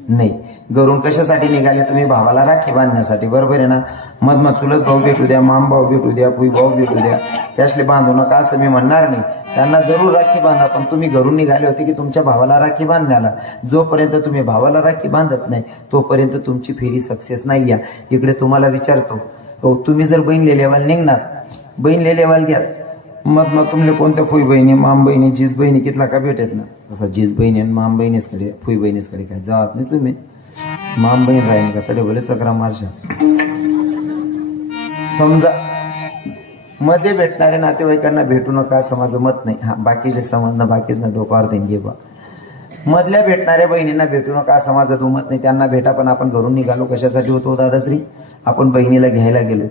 नाही. घरून कशासाठी निघाले तुम्ही? भावाला राखी बांधण्यासाठी, बरोबर आहे ना? मग चुलत भाऊ भेटू द्या, माम भाऊ भेटू द्या, पुई भाऊ भेटू द्या, त्यासले बांधू नका असं मी म्हणणार नाही. त्यांना जरूर राखी बांधा, पण तुम्ही घरून निघाले होते की तुमच्या भावाला राखी बांधण्याला. जोपर्यंत तुम्ही भावाला राखी बांधत नाही तोपर्यंत तुमची फेरी सक्सेस नाही. या इकडे तुम्हाला विचारतो, हो तुम्ही जर बहीण लेवायला निघणार, बहीण लेवायला घ्या, मग तुमले कोणत्या फुई बहिणी, माम बहिणी, जीज बहिणी कितला का भेटत ना? तसा जीज बहिणी आणि माम बहिणीचकडे, फुई बहिणीचकडे काय जात नाही तुम्ही. माम बहीण राहीन का तडे बोले चक्रा मारशा. समजा मध्ये भेटणाऱ्या नातेवाईकांना भेटू नका असं माझं मत नाही. हा, बाकीचे समज ना, बाकीच ना डोकावर देणगे बा. मधल्या भेटणाऱ्या बहिणींना भेटू नका असं माझं दुमत नाही. त्यांना भेटा, पण आपण घरून निघालो कशासाठी होतो दादाश्री? आपण बहिणीला घ्यायला गेलो.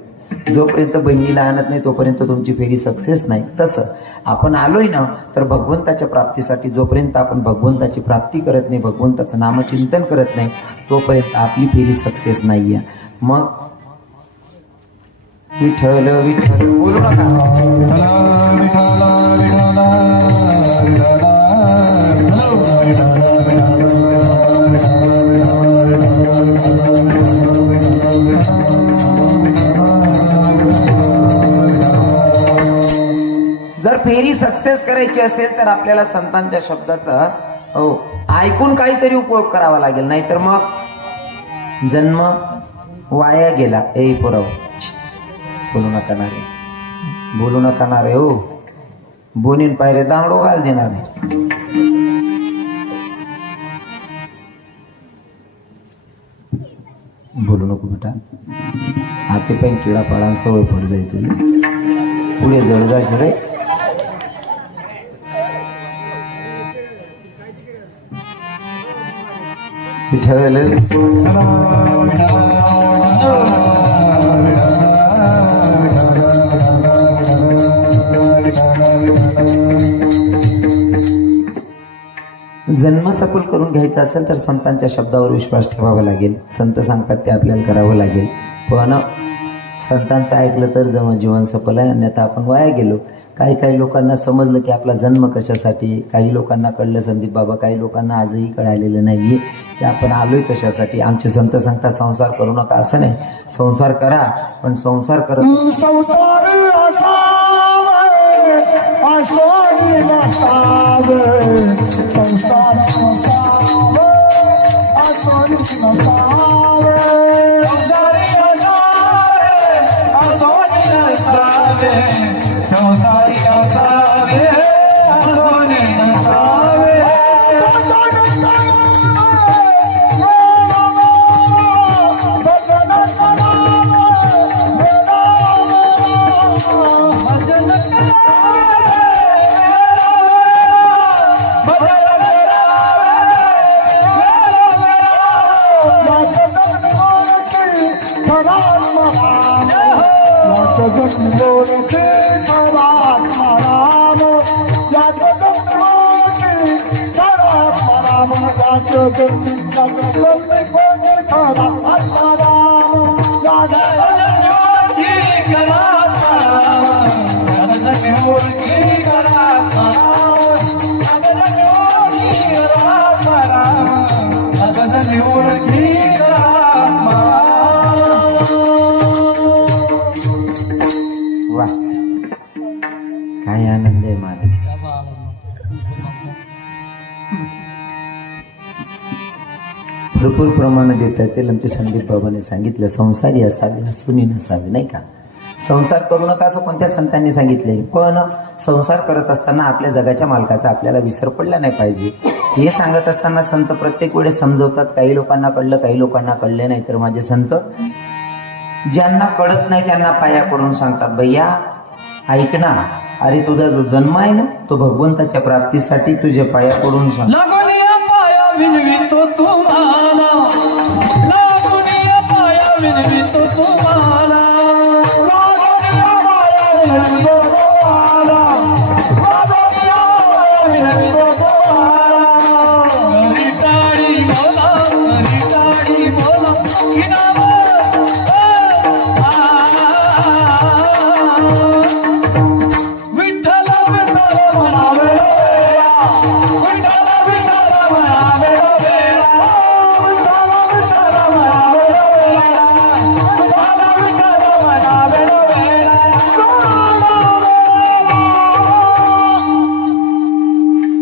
जोपर्यंत बहिणीला आणत नाही तोपर्यंत तुमची फेरी सक्सेस नाही. तसं आपण आलोय ना तर भगवंताच्या प्राप्तीसाठी. जोपर्यंत आपण भगवंताची प्राप्ती करत नाही, भगवंताचं नामचिंतन करत नाही, तोपर्यंत आपली फेरी सक्सेस नाहीये. मग विठ्ठल विठ्ठल बोलू नका. जर फेरी सक्सेस करायची असेल तर आपल्याला संतांच्या शब्दाचा ऐकून काहीतरी उपयोग करावा लागेल, नाहीतर मग जन्म वाया गेला. ए पुरव बोलू नका ना रे, बोलू नका ना रे. हो बोनीन पायरे दांगडो घाल देणार नाही. बोलू नको बेटा, हाते पण किडा पाडा सवय पड जाईल तुझी, पुढे जड जाश रे. विठ्ठल जन्म सफल करून घ्यायचा असेल तर संतांच्या शब्दावर विश्वास ठेवावा लागेल. संत सांगतात ते आपल्याला करावं लागेल. पण संतांचं ऐकलं तर जीवन सफल आहे, अन्यथा आपण वाया गेलो. काही काही लोकांना समजलं की आपला जन्म कशासाठी, काही लोकांना कळलं संदीप बाबा, काही लोकांना आजही कळालेलं नाहीये की आपण आलोय कशासाठी. आमचे संत सांगतात संसार करू नका, असं नाही, संसार करा, पण संसार करत संसार असावे, आसोनी नसावे, संसार असावे, आसोनी नसावे, संसारी असावे, आसोनी नसावे, संसारी असावे, आसोनी नसावे. वा काय आनंद आहे मला. भरपूर प्रमाणात देता येतील. आमचे संदीप बाबांनी सांगितलं संसारी असावे, हसुनी नसावे, नाही का. संसार करू नका असं कोणत्या संतांनी सांगितले, पण संसार करत असताना आपल्या जगाच्या मालकाचा आपल्याला विसर पडला नाही पाहिजे. हे सांगत असताना संत प्रत्येक वेळेस समजवतात. काही लोकांना कळलं, काही लोकांना कळले नाही. तर माझे संत ज्यांना कळत नाही त्यांना पाया पडून सांगतात, भैया ऐक ना, अरे तुझा जो जन्म आहे ना तो भगवंताच्या प्राप्तीसाठी तुझ्या पाया पडून सांग. लागोनिया पाया विनवितो तुम्हाला, लागोनिया पाया विनवितो तुम्हाला, लागोनिया पाया विनवितो तुम्हाला, लागोनिया पाया विनवितो तुम्हाला. रिटाडी बोला, रिटाडी बोला, की नाम विठ्ठल विठ्ठल म्हणावे, विठ्ठल विठ्ठल म्हणावे, विठ्ठल विठ्ठल म्हणावे, विठ्ठल विठ्ठल म्हणावे.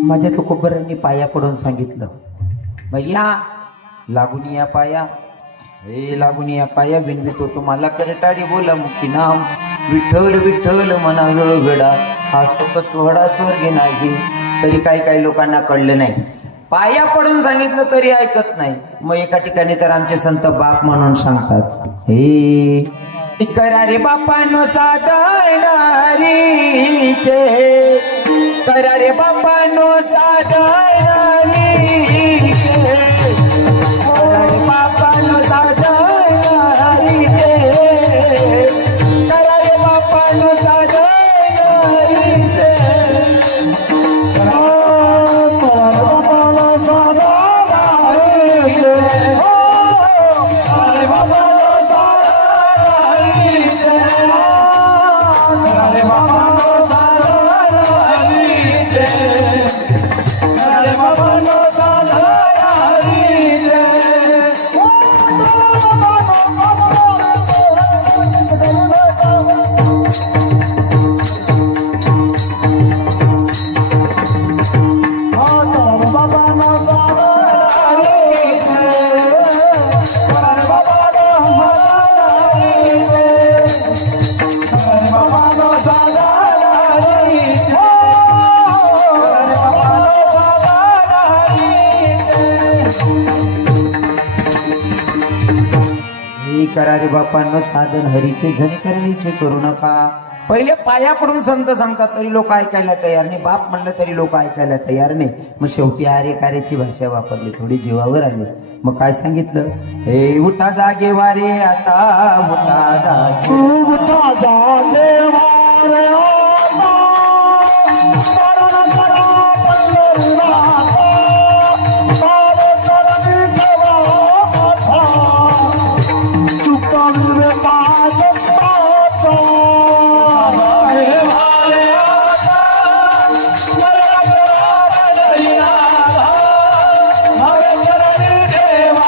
माझ्या तुकोबरांनी पाया पडून सांगितलं, भैया लागून या पाया, हे लागून या पाया विनवितो तुम्हाला. करटाडी बोला मुखी नाम, विठ्ठल विठ्ठल म्हणा वेळोवेळा, हा सुख सोहळा स्वर्गी नाही. तरी काही लोकांना कळले नाही. पाया पडून सांगितलं तरी ऐकत नाही. मग एका ठिकाणी तर आमचे संत बाप म्हणून सांगतात, हे करा रे बापांनो साधणारीचे, करा रे बापांनो साधणारीचे, करा रे बापांनो साधणारीचे, करा रे बापांनो साधणारीचे. करा रे बापांनो साधन हरीचे झणकरणीचे करू नका. पहिले पाया पडून संत सांगतात तरी लोक ऐकायला तयार नाही. बाप म्हणलं तरी लोक ऐकायला तयार नाही. मग शेवटी आरे कार्याची भाषा वापरली, थोडी जीवावर आली. मग काय सांगितलं? हे उठा जागे वारे आता, उठा जागे, उठा जागे वारे आता, स्मरण करा पंढरीनाथ, सारे चरणी ठेवा माथा, चुका विवेकाचा पाचा. हे वारे आता, स्मरण करा पंढरीनाथ, सारे चरणी ठेवा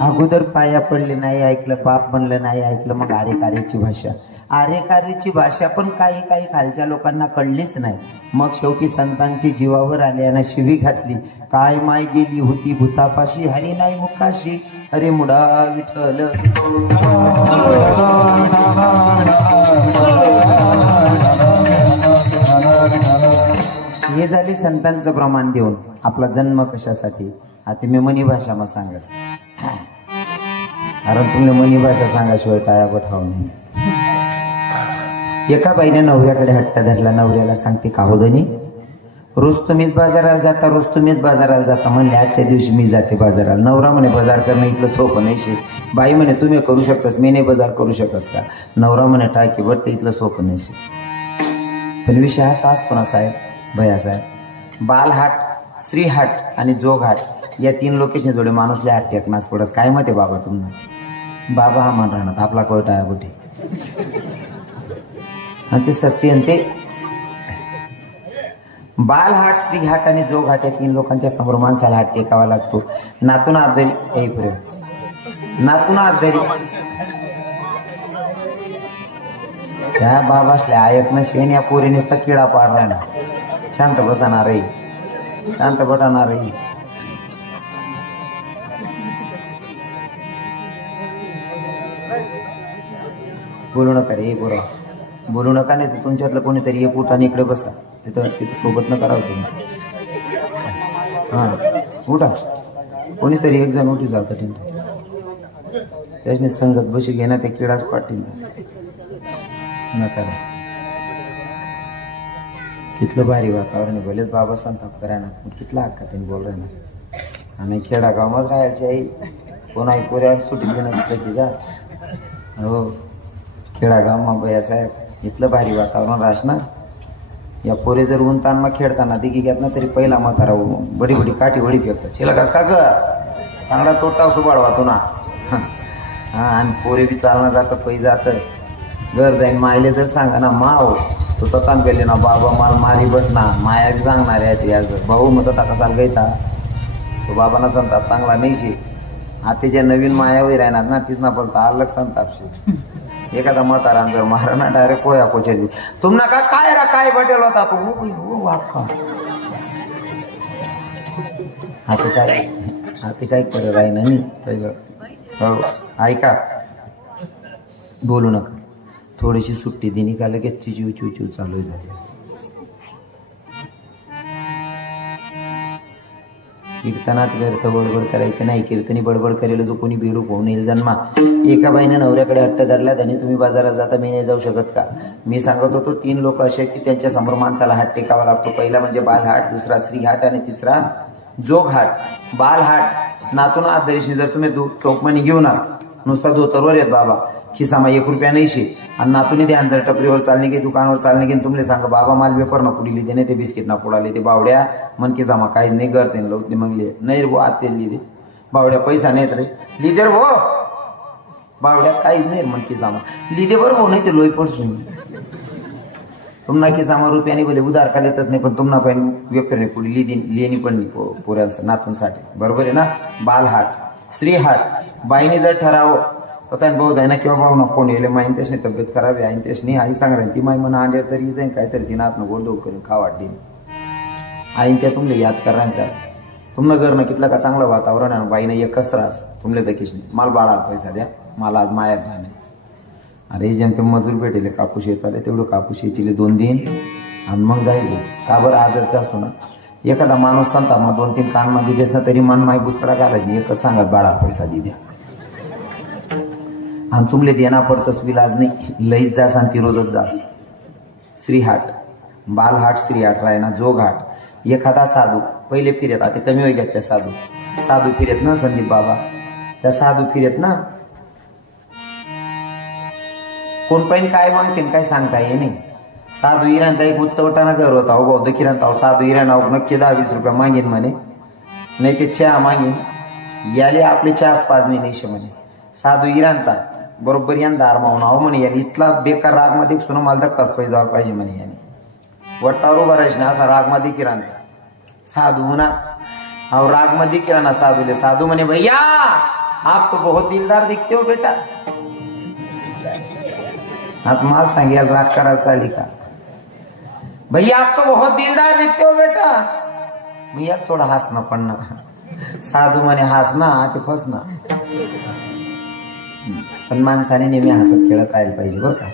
अगोदर पाया पडले नाही ऐकलं, बाप म्हणलं नाही ऐकलं, मग आरे कार्याची भाषा. आरे कार्याची भाषा पण काही काही खालच्या लोकांना कळलीच नाही. मग शेवटी संतांची जीवावर आल्यानं शिवी घातली. काय माय गेली होती भूतापाशी, हरी नाही मुखाशी, अरे मुडा विठ्ठल. हे झाले संतांचं प्रमाण देऊन. आपला जन्म कशासाठी? आता मी मनी भाषा मग सांगस, कारण तुम्ही मनी भाषा सांगाशिवाय टाया बठाव नाही. एका बाईने नवऱ्याकडे हट्ट धरला. नवऱ्याला सांगते, का हो धनी, रोज तुम्हीच बाजाराला जाता, रोज तुम्हीच बाजाराला जाता. म्हणले आजच्या दिवशी मी जाते बाजाराला. नवरा म्हणे बाजार करणं इथलं सोपं नाही शे. बाई म्हणे तुम्ही करू शकतास, मी नाही बाजार करू शकस का? नवरा म्हणे टाकी बट इथलं सोपं नाही शे. पण विषय असा असतो ना साहेब, भैयासाहेब, बालहाट, श्रीहाट आणि जोगहाट या 3 लोकेशन जोडे माणूसले हात टेकनाच पडस. काय मत आहे बाबा तुम्हाला? बाबा हा मान राहणार आपला कोयटा आहे कुठे, आणि ते सत्य. आणि ते बालहाट, श्रीहाट आणि जोगहाट या 3 लोकांच्या समोर माणसाला हात टेकावा लागतो. नातून आदरी ऐ प्रेम, नातून आदरी त्या बाबासले ऐक ना शेन. या पोरीनेच किडा पाड राहणार. शांत बसणार आहे, शांत बटणार आहे. बोलू नका रे बोरा, बोलू नका. नाही तर तुमच्यातलं कोणीतरी एक उठाने इकडे बसा, तिथं सोबत नका राहू तुम्ही. हा उठा, कोणीतरी एक जण उठी जाऊ कठीण. त्याच्याने संगत बशी घेण्यात ते किडाच पाटील नका रे. कितलं भारी वातावरण, भलेच बाबा संताप करा ना, कितला हक्का त्यांनी बोल रहे ना. आणि खेडागावात राहायची आई कोण आई पोऱ्यावर सुटी घेण्याची जा. हो खेडागाव भैया साहेब इथलं भारी वातावरण राहस ना. या पोरे जर उंतानमा खेळताना दिगी घेत ना तरी पहिला म्हातारा बडी बडी काठी वडी फेकतात. चिलकास का ग चांगला तोटा सुबाळवा तू ना. हा आणि पोरे बी चालणं जातं पै जातच. घर जाईन मायले जर सांगा ना माव तो ततान गेले ना बाबा माल मारी बसना माया बी सांगणार याची आज भाऊ मग तता कसा गायचा तो बाबांना संताप चांगला नाही शे. आता ज्या नवीन मायावर राहणार ना तीच ना बोलता अलग संताप शे. एखादा म्हातारान जर मारा ना डायरेक्ट पोया कोचली तुमना का काय रा काय बटेल होता तो हो वाक्का. आता काय कर राही ना पहिलं. हो ऐका बोलू नका. थोडीशी सुट्टी दिनी का लगेच चिचू चिचू चालू झाली. कीर्तनात व्यर्थ बडबड करायचं नाही. कीर्तनी बडबड करेल जो कोणी बेडूक होऊन येईल जन्मा. एका बाईने नवऱ्याकडे हट्ट धरला त्याने तुम्ही बाजारात जाता मी नाही जाऊ शकत का. मी सांगत होतो 3 लोक असे की त्यांच्या समोर माणसाला हात टेकावा लागतो. पहिला म्हणजे बालहाट, दुसरा श्रीहाट आणि तिसरा जोगहाट. बालहाट नातून आत दरीशी जर तुम्ही चौकमणी घेऊन आहात नुसता धोतरवर येत बाबा खिसामा 1 रुपया नाही शे. आणि नातून ध्यान जर टपरीवर चालणे की दुकानावर चालणे की तुमले सांगा बाबा माल वेपर ना पुढली देणे ते बिस्किट ना पुडाले ते बावड्या मन की जामा काहीच नाही करते लवते मगले नाही रे आते लिहिले बावड्या पैसा नाहीत रे लिदर भो बावड्या काहीच नाही मन की जामा लिदे बरोबर नाही ते लोई पडसून तुम्हाला की सामा रुपयाने बोले उधार का लेतच नाही पण तुम्हाला पण व्यापारी पुढे लेणी पण नाही पोऱ्यांचं नातूंसाठी बरोबर आहे ना. बालहाट स्त्रीहाट बाईने जर ठराव तर त्याने भाऊ जाय ना किंवा भाऊ ना कोण येले माहीन तेच नाही तब्येत खराब आहे आणि तेच नाही आई सांगा ती माई म्हणा अंड्यावर तरी जाईन काहीतरी ती नातनं गोंधळ करून खावाट देईन आईन त्या तुमले याद करा त्या तुमनं घरनं कितलं का चांगलं वातावरण आहे बाईनं एकच त्रास तुमले दकीच नाही मला बाळाला पैसा द्या मला आज मायात जाणे अरे जेम ते मजूर भेटेले कापूस येत आले तेवढं कापूस येतील 2 दिन आणि मग जायचं का बरं आजच जासो ना एखादा माणूस सांगता मग 2-3 कान मध्ये देस ना तरी मन माय बुचडा घालायच नाही एकच सांगत बाळाला पैसा दे द्या आणि तुमले देना पडतंच विलाज नाही लईत जास आणि ती रोजच जास. स्त्रीहाट बालहाट स्त्रीहाट राय जोगहाट एखादा साधू पहिले फिरत आता कमी होईल त्या साधू फिरत ना संदीप बाबा त्या साधू फिरत ना कोण पण काय मागते काय सांगता ये नाही. साधू इराणता एक उच्चवटाना घर होता हो बौद्ध किराणता साधू इराण नक्की 10-20 रुपये मागेन म्हणे नाही ते चहा मागेन याले आपले चहाच पाजणे नाही म्हणे. साधू इराणता बरोबर यंदा आरमावून आहो म्हणे याला इथला बेकार रागमध्ये सुन मला धक्काच पैसे जावं पाहिजे म्हणे याने वट्टावर उभा राहायचे ना असा रागमध्ये किराणता साधू ना अहो रागमध्ये किराणा साधूले साधू म्हणे भैया आप तो बहुत दिलदार दिखते हो बेटा आप माल सांगेल राग करायला चाली का भैया आप तो बहुत दिलदार दिखते हो बेटा मी यार थोडा हसणं पण ना साधू म्हणे हसना की फसना पण माणसाने नेहमी हसत खेळत राहायला पाहिजे बरं का.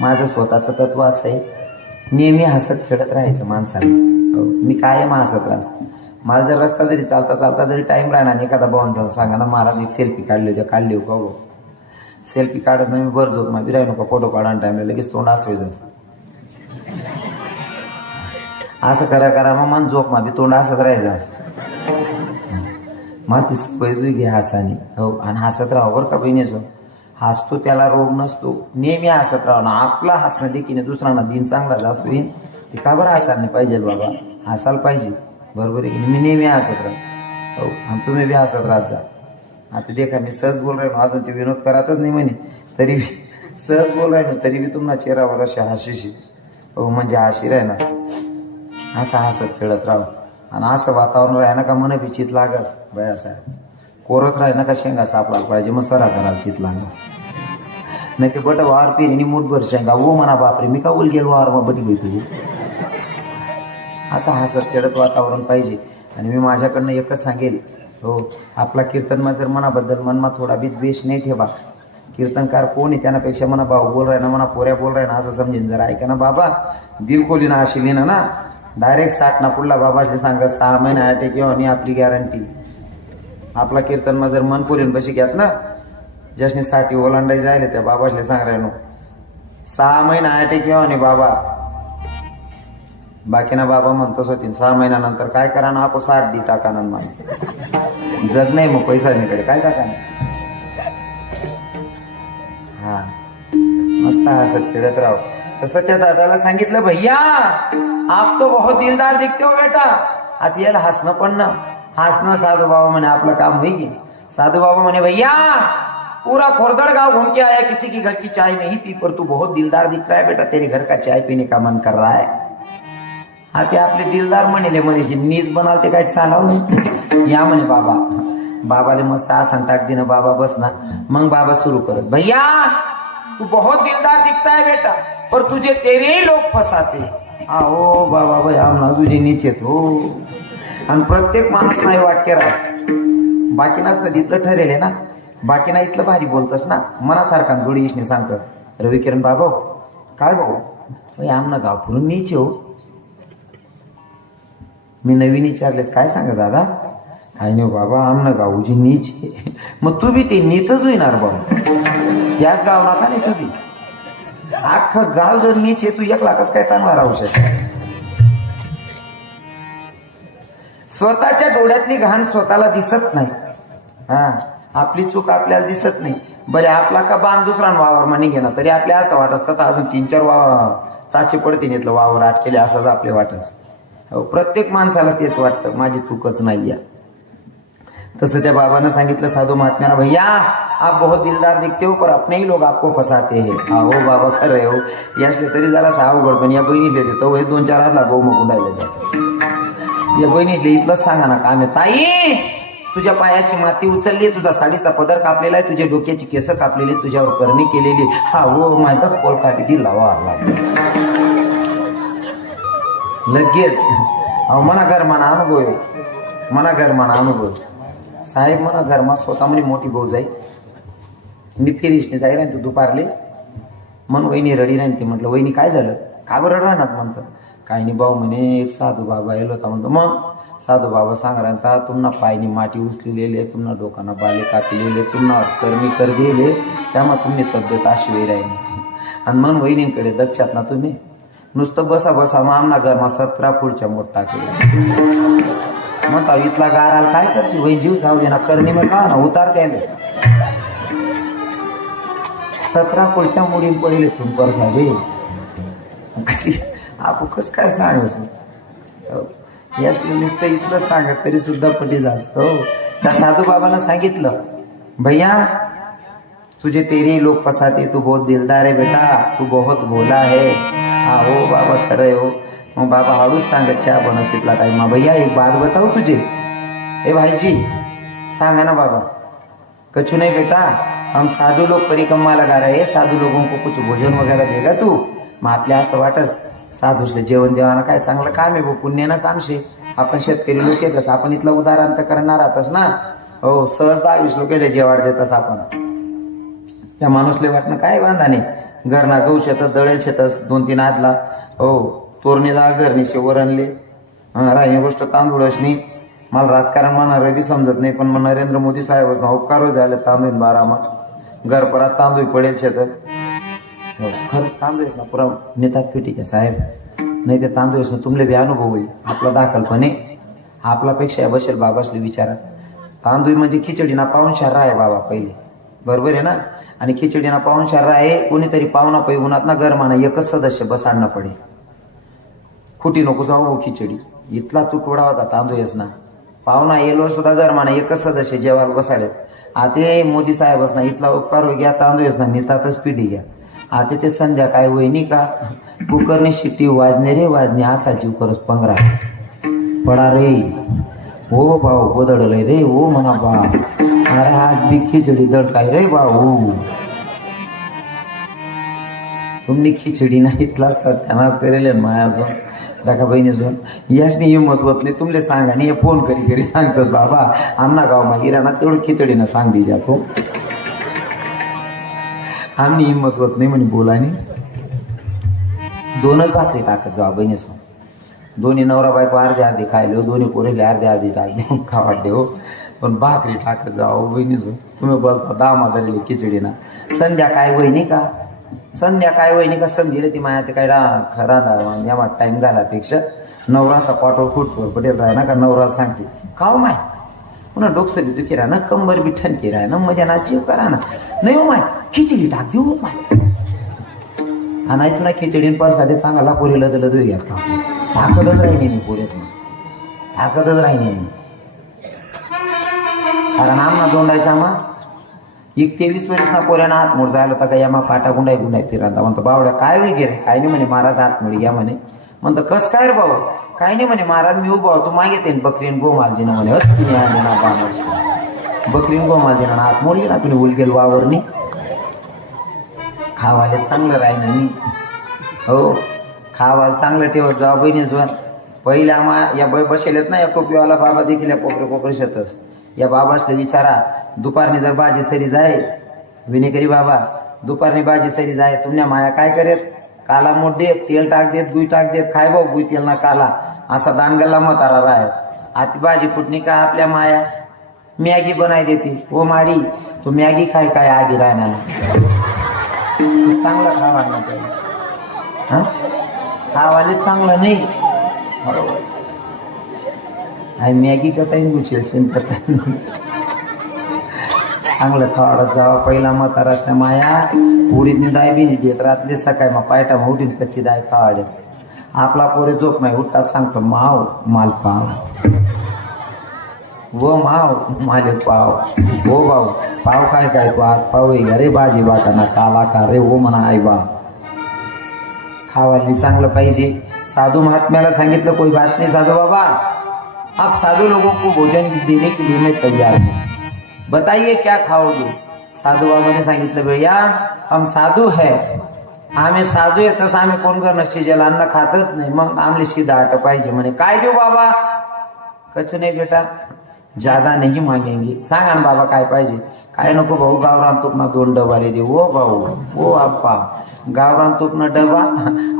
माझं स्वतःचं तत्व असं आहे नेहमी हसत खेळत राहायचं माणसाने. मी कायम हसत राहत माझा जर रस्ता जरी चालता जरी टाइम राहणार आणि एखादा भाऊन सांगा ना महाराज एक सेल्फी काढली होती काढली हो का हो सेल्फी काढच ना मी बरं झोप मा बिराय नका फोटो काढा टाइमला लगेच तोंड असवायचं असं करा मग मन झोप मा बी तोंड असत राहायचं मला ती सवय जुई घे हसानी हो आणि हसत राहा बरं का बहिणीच हसतो त्याला रोग नसतो नेहमी हसत राहा ना आपला हसणं देखील दुसऱ्यांना दिन चांगला जास्त येईल ते का बरं हसायला नाही पाहिजे बाबा हसायला पाहिजे बरोबर आहे की मी नेहमी हसत राहा हो आणि तुम्ही बी हसत राहत जा. आता देखा मी सहज बोल राहिलो अजून ते विनोद करतच नाही म्हणे तरी सहज बोल राहिलो तरी बी तुम्हाला चेहरावर अशी हशीशी हो म्हणजे हशी राहणार असं हसत खेळत राहू आणि असं वातावरण राहिना का मन बी चित लागस बया साहेब कोरत राहिना का शेंगा सापडायला पाहिजे मग सरा करायला चित लागस नाही ते बट वार पिरी मुठभर शेंगा ओ म्हणा बापरे मी का उल गेलो वार मग बटी घेतो असं हसत खेळत वातावरण पाहिजे. आणि मी माझ्याकडनं एकच सांगेल हो आपला कीर्तनमा जर मनाबद्दल मनमा थोडा बी द्वेष नाही ठेवा कीर्तनकार कोण आहे त्यापेक्षा म्हणा भाऊ बोल राय ना म्हणा पोऱ्या बोल राय ना असं समजेन जरा ऐका ना बाबा दिल खोली ना अशी लिहिणं ना डायरेक्ट 60 ना पुढला बाबाशले सांगत 6 महिने अटॅक येऊ आणि आपली गॅरंटी आपला कीर्तनमा जर मन खोलीन बशी घ्यात ना ज्याने 60 ओलांडाई जायले त्या बाबाशले सांग राय नो 6 महिने अटॅक येऊ आणि बाबा बाकीना बाबा म्हणतोच होती 6 महिन्यानंतर काय करा ना आपण 60 दी टाका ना मान जग नाही मग पैसा निकडे काय टाका हा मस्त हसत खेळत राहू. तसं त्या दादाला सांगितलं भैया आप तो बहुत दिलदार दिखते हो बेटा आता याला हसणं पण ना हसणं साधू बाबा म्हणे आपलं काम होई साधू बाबा म्हणे भैया पूरा खोरदड़ गांव घूम के आया किसी की घर की चाय नहीं पी पर तू बहुत दिलदार दिख रहा है बेटा तेरे घर का चाय पीने का मन कर रहा है. हा ते आपले दिलदार म्हणले मनीषी नीच बनाल ते काय चालव नाही या म्हणे बाबा बाबाले मस्त आसन टाक दे ना बाबा बस ना मग बाबा सुरू करत भैया तू बहुत दिलदार दिखता है बेटा पर तुझे तेरे ही लोग फसाते हो बाबा भाई आमना तुझे नीचेत हो आणि प्रत्येक माणूस नाही वाक्य राहस बाकी नसतं इथलं ठरेल ना बाकी ना इथलं भारी बोलतस ना मनासारखा जोडी इसने सांगतात रवी किरण बाबा काय भाऊ आमना गाव फिरून नीचे हो मी नवीन विचारलेस काय सांगा दादा काय नाही बाबा आमना गावची नीच मग तू बी ते नीचच होईनार बाबा त्याच गाव नका नाही तू बी अख्खं गाव जर नीच आहे तू एकला कस काय चांगला राहू शकत. स्वतःच्या डोळ्यातली घाण स्वतःला दिसत नाही हा आपली चूक आपल्याला दिसत नाही बरे आपला का बांध दुसरा वावर म्हणे घेणार तरी आपल्या असं वाटत असतात अजून 3-4 चाचे पडतील इथलं वावर आट केले असंच आपले वाटस. प्रत्येक माणसाला तेच वाटतं माझी चूकच नाही. तसं त्या बाबांना सांगितलं साधू महात्म्याला भैया आप बहुत दिलदार दिखते हो पर अपने ही लोग आपको फसाते हैं. हा हो बाबा खरं हो. यासले तरी जरा अवघड पण या बहिणीले देतो हे 2-4 हातला गहू मग गुंडायला जातो. या बहिणीले इथलंच सांगा ना काम आहे. ताई तुझ्या पायाची माती उचलली, तुझा साडीचा पदर कापलेला आहे, तुझ्या डोक्याची केस कापलेली, तुझ्यावर करणी केलेली. हा हो माहित पोलकाठी लावा लगेच. अहो मना घर म्हणा अनुभव आहे, मना घर म्हणा अनुभव. साहेब मना घरमा स्वतः म्हणे मोठी भाऊ जाई मी फिरीशने जाई राहीन तू दुपारले मन वहिनी रडी राहीन. ते म्हटलं वहिनी काय झालं, का बरं राहणार म्हणतं. काही नाही भाऊ म्हणे एक साधू बाबा येलो होता म्हणतो. मग साधू बाबा सांग राहता तुम्हाला पायनी माटी उचलेले, तुम्हाला डोकाना बाले कापलेले, तुम्हाला कर्मी कर दिले, त्यामुळे तुम्ही तब्येत अशी वेळ राहिली. आणि मन वहिनींकडे दक्षात ना तुम्ही नुसतं बसा बसा मग आमना घरमा 17 फूटच्या मोठ टाकले. म्हणता इथला गाराला काय करशी वही जीव जाऊ दे ना करणी मग का ना उतार द्यायला 17 फूटच्या मुडी पडले तुम पर साहेब कशी आपण कस काय सांगस यासले नुसतं इथलं सांगत तरी सुद्धा पटी जास्त. हो त्या साधू बाबांना सांगितलं भैया तुझे तेरे लोग फसाते, तू बहुत दिलदार है बेटा, तू बहुत भोला है. हा हो बाबा खरं हो. मग बाबा हळूच सांगत चहा बनस तिथला टाइम. भैया एक बात बताओ तुझे. ए भाईजी सांगा ना बाबा. कछु नहीं बेटा हम साधू लोग परिक्रमा लगा रहे हैं, साधू लोगों को कुछ भोजन वगैरह देगा तू. मग आपल्या असं वाटस साधूसले जेवण देवाना काय चांगलं काम आहे, पुण्य ना काम शे. आपण शेतकरी लोक येतस, आपण इथलं उदाहरण करणार आताच ना. हो सहज 10-20 लोकांना जेवाड देतस आपण. त्या माणूसले वाटणं काय बांधा नाही. घरना गहू शेतात दळेल शेतस 2-3 आदला. हो तोरणी डाळ घरनी शेवरणले राहिली गोष्ट तांदूळ असणी. मला राजकारण म्हणा रवी समजत नाही पण मग नरेंद्र मोदी साहेब उपकार झाले तांदूळ 12 घर परत तांदूळ पडेल शेतात. हो खरंच तांदूळच ना पुरा नेतात पिटी का साहेब. नाही ते तांदूळच ना तुमले बी अनुभव होईल. आपला दाखलपणे आपल्यापेक्षा बसेल बाबासले विचारा. तांदूळ म्हणजे खिचडीना पाहुणचार आहे बाबा पहिले बरोबर आहे ना. आणि खिचडीना पाहुणचार आहे कोणीतरी पाहुणा पैगुणात ना घर म्हणा एकच सदस्य बसाडणं पडे. खुटी नको जाऊ हो खिचडी इथला तुटवडा होता तांदूळच ना. पाहुणा येलो सुद्धा घर म्हणा एकच सदस्य जेवायला बसाडेच. आता मोदी साहेबच ना इथला उपकार हो घ्या तांदूळच ना नेतातच पिढी घ्या. आता ते संध्याकाळी वहिनी का कुकरने शिट्टी वाजणे रे वाजणे असा जीव करस 15 पडा रे. हो भाऊ गोदडलंय रे हो म्हणा बा. अरे आज बी खिचडी दडकाय रे भाऊ. तुम्ही खिचडी नाही इथला सत्यानाश करेल मायाजून दाखा बहिणीजून याचनी हिंमत होत नाही. तुमले सांगा नाही फोन करी सांगतात बाबा आमना गावमा हिराणा तेवढं खिचडीनं सांग दी जातो. आमनी हिंमत होत नाही म्हणे बोलानी. 2च भाकरी टाकत जावा बहिणीसोबत. दोन्ही नवरा बायको अर्धे खायले, दोन्ही पोरेले अर्धे टाकले खावाडले हो. पण भाकरी टाकत जावं बहिणीसोबत. तुम्ही बोलता दामा धरली खिचडीना. संध्याकाळी वहिनी का समजेल ती माया ते काय खरा या टाइम झाल्यापेक्षा नवरा असा पाठवर फुटवर पटेल राह ना का नवरा सांगते खाव माय पुन्हा डोकसं बी दुखी राह ना कंबर बी ठणकी राह ना मजा ना जीव करा ना. नाही हो माय खिचडी टाक देऊ माय. हा नाही तुला खिचडी परसादे चांगला पोरीला तर लदू घ्या ताकदच राहिली नाही पोरेच ना ताकदच राहिली नाही. कारण आमना दोंडायचा मा 23 वर्षना पोऱ्याना हात मोड जायला होता का यामा पाटा गुंडाई फिरता. म्हणतो बावड्या काय वगैरे काय नाही म्हणे महाराज हात मोडी घ्या म्हणे. म्हणतो कस काय रे भाऊ काय नाही म्हणे महाराज मी उभा तू मागे बकरीन गोमाल दिना म्हणे. बकरीन गोमाल दिना हात मोडली ना तुम्ही उलगेल वावरनी खावाले चांगलं राहीन मी. हो खावाला चांगलं ठेवत जावा बहिणीसवर. पहिला आम्हा या बसेलेत ना या टोपीवाला बाबा देखील या कोपरे शेतस. या बाबासले विचारा दुपारनी जर भाजी सरी जाय विनेकरी बाबा दुपारनी भाजी सरी जाय तुमने माया काय करेत काला मोठ देत तेल टाक देत गुई टाक देत खाय भाऊ गुई तेल ना काला असा दांडगल्ला म्हातारा राहत. आती भाजी फुटणी का आपल्या माया मॅगी बनाय देते. हो माडी तू मॅगी काय आगी राहणार चांगलं खावा ना हा खावाले चांगलं नाही बरोबर. मॅगी करता येईल गुचेल चांगलं खावाडत जावा. पहिला म्हातारा असण्या माया उडीदनी दाय बी देत रात्री सकाळी मग पायटा मग उठीन कच्ची दाय खावाडेत. आपला पोरे जोक माय उठतात सांगतो माव माल पाव व माव माले पाव हो भाऊ पाव काय काय तू आज पाव आहे रे भाजी बाकाना काला का रे हो म्हणा आई बा खावायला चांगलं पाहिजे. साधु महात्म्याला सांगितलं कोई बात नहीं साधु बाबा आप साधु लोगों को भोजन देने के लिए मैं तैयार हूँ, बताइए क्या खाओगे. साधू बाबा ने सांगितलं भैया हम साधू है, आम्ही साधू आहे तसं आम्ही कोण कर नसते अन्न खातच नाही, मग आमले शिदा आट पाहिजे. म्हणे काय देऊ बाबा. कच नाही बेटा ज्यादा नहीं मागेंगे. सांगा ना बाबा काय पाहिजे. काय नको भाऊ गावरान तुपना 2 डबाले देऊ. ओ भाऊ ओ आप्पा गावरान तुपना डबा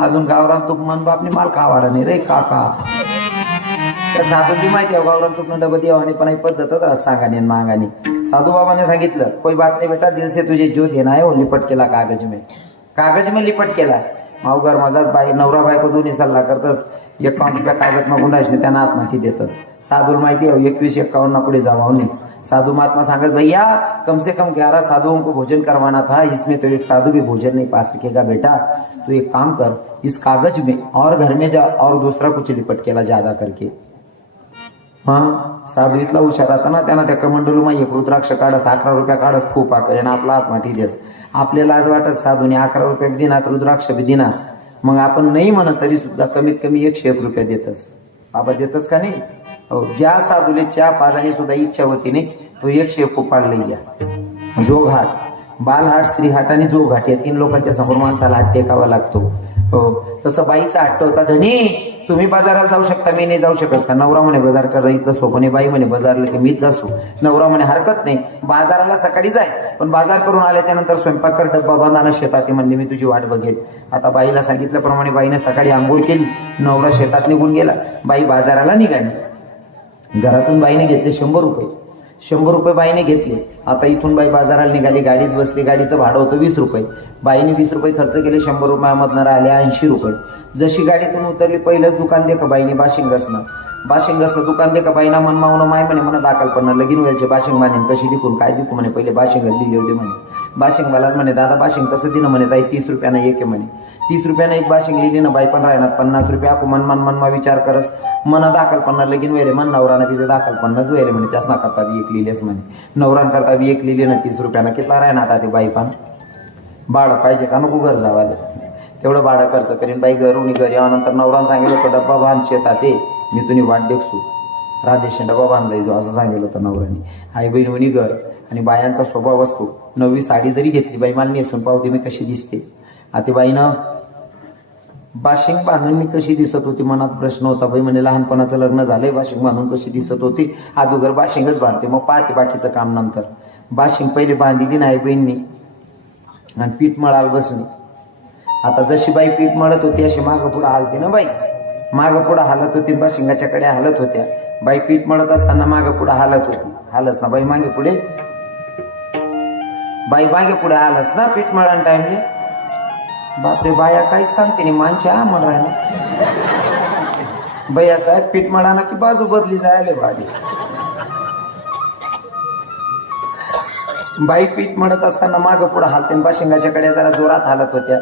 अजून गावरान तुप मन बापने माल खावाडा नाही रे काका. त्या साधूची माहिती आहे गावरान तुपना डबा देवानी पण पद्धतच सांगाने मागाने. साधू बाबा ने सांगितलं कोई बात नहीं बेटा दिल से तुझे जो देना है वो लिपट केला कागज में लिपट केला. मावघर मधाच बाई नवरा बायको दोन्ही सल्ला करतस 51 रुपया कागज मग गुंडाश ने त्यांना आत्महत्या देतस. साधूला माहिती आहे 21-51 पुढे जावा नाही. साधु महात्मा सांगत भैया कम से कम 11 साधुओं को भोजन करवाना था, इसमें तो एक साधु भी भोजन नहीं पा सकेगा बेटा. तो एक काम कर इस कागज में और घर में जा और दूसरा कुछ लिपट केला ज्यादा करके. हाँ साधू इतला हुशार राहता ना त्यांना त्या कमंडलूमा 1 रुद्राक्ष काढस 11 रुपया काढस फुपा करेन आपला आत्महत्या देस. आपल्याला लाज वाटत साधूने 11 रुपये बी दिनात रुद्राक्ष बी दिना. मग आपण नाही म्हणत तरी सुद्धा कमीत कमी 101 रुपया देतस. बाबा देतस का नाही. हो ज्या साधूले च्या पाजाने सुद्धा इच्छा होती नाही तो 101 उपाड लई घ्या. जोघाट बालहाट श्रीहाट आणि जोघाट या 3 लोकांच्या समोर माणसाला हात टेकावा लागतो. हो तसं बाईचा हट्ट होता धनी तुम्ही बाजाराला जाऊ शकता मी नाही जाऊ शकत का. नवरा म्हणे बाजार कर इथलं सोपने बाई म्हणे बाजारला की मीच जासू. नवरा म्हणे हरकत नाही बाजाराला सकाळी जाय पण बाजार करून आल्याच्या नंतर स्वयंपाक कर डब्बा बांधाना शेतात म्हणले मी तुझी वाट बघेल. आता बाईला सांगितल्याप्रमाणे बाईने सकाळी आंघोळ केली. नवरा शेतात निघून गेला. बाई बाजाराला निघाली. घरातून बाईने घेतले 100 रुपये. 100 रुपये बाईने घेतले. आता इथून बाई बाजाराला निघाली. गाडीत बसली. गाडीचं भाडं होतं 20 रुपये. बाईने 20 रुपये खर्च केले. 100 रुपयामधनं राहिले 80 रुपये. जशी गाडीतून उतरली पहिलंच दुकान दे का बाईने बाशिंगासनं दुकान दे का बाईना मन मावणं माय म्हणे म्हणा दाखलपणा लगीन व्हायचे बाशिंग बांधेन कशी दिकून काय दिकू म्हणे पहिले बाशिंग दिली होते म्हणे. बाशिंगवाला म्हणे दादा बाशिंग कसं दिलं म्हणे ताई 30 रुपयानं एक आहे म्हणे. 30 रुपयानं एक बाशिंग लिहिली ना बाई पण राहणार 50 रुपये आपण मनमा विचार करस मन दाखलपणा लगीन व्हायले मन नवरानं तिथे दाखलपणाच व्हायले म्हणे त्याच ना करता बी एक लिहिलेस म्हणे. नवरान करता बी एक लिहिली ना 30 रुपयानं कितला राहणार आता ते बाई पण भाडं पाहिजे का नको घर जावाले तेवढं भाडं खर्च करीन बाई घरून घरी यानंतर नवरान सांगितलं होतं डब्बा बांध शेतात ते मी तुम्ही वाट देखसू राधेशी डबा बांधलाय जो असं सांगितलं होतं नवऱ्याने. आई बहीण होणी घर आणि बायांचा स्वभाव असतो. नवी साडी जरी घेतली बाई मला नेसून पाहते मी कशी दिसते. आता बाईनं बाशिंग बांधून मी कशी दिसत होती मनात प्रश्न होता. बाई म्हणे लहानपणाचं लग्न झालंय बाशिंग बांधून कशी दिसत होती. अगोदर बाशिंगच बांधते मग पाहते बाकीचं काम नंतर. बाशिंग पहिले बांधली नाही बहिणींनी आणि पीठ मळाल बसली. आता जशी बाई पीठ मळत होती अशी मागं पुढं हालते ना बाई. मागं पुढं हालत होती बाशिंगाच्या कडे हालत होत्या. बाई पीठ मळत असताना मागं पुढं हालत होती. हालच ना बाई मागे पुढे बाई मागे पुढे हालच ना पीठ मळण टाइमले. बापरे बाया काहीच सांगते नाही माणच्या म्हणा ना भैया साहेब पीठ मळाना की बाजू बदली जायला भारी. बाई पीठ मळत असताना मागं पुढे हालते बाशिंगाच्या कडे जरा जोरात हालत होत्या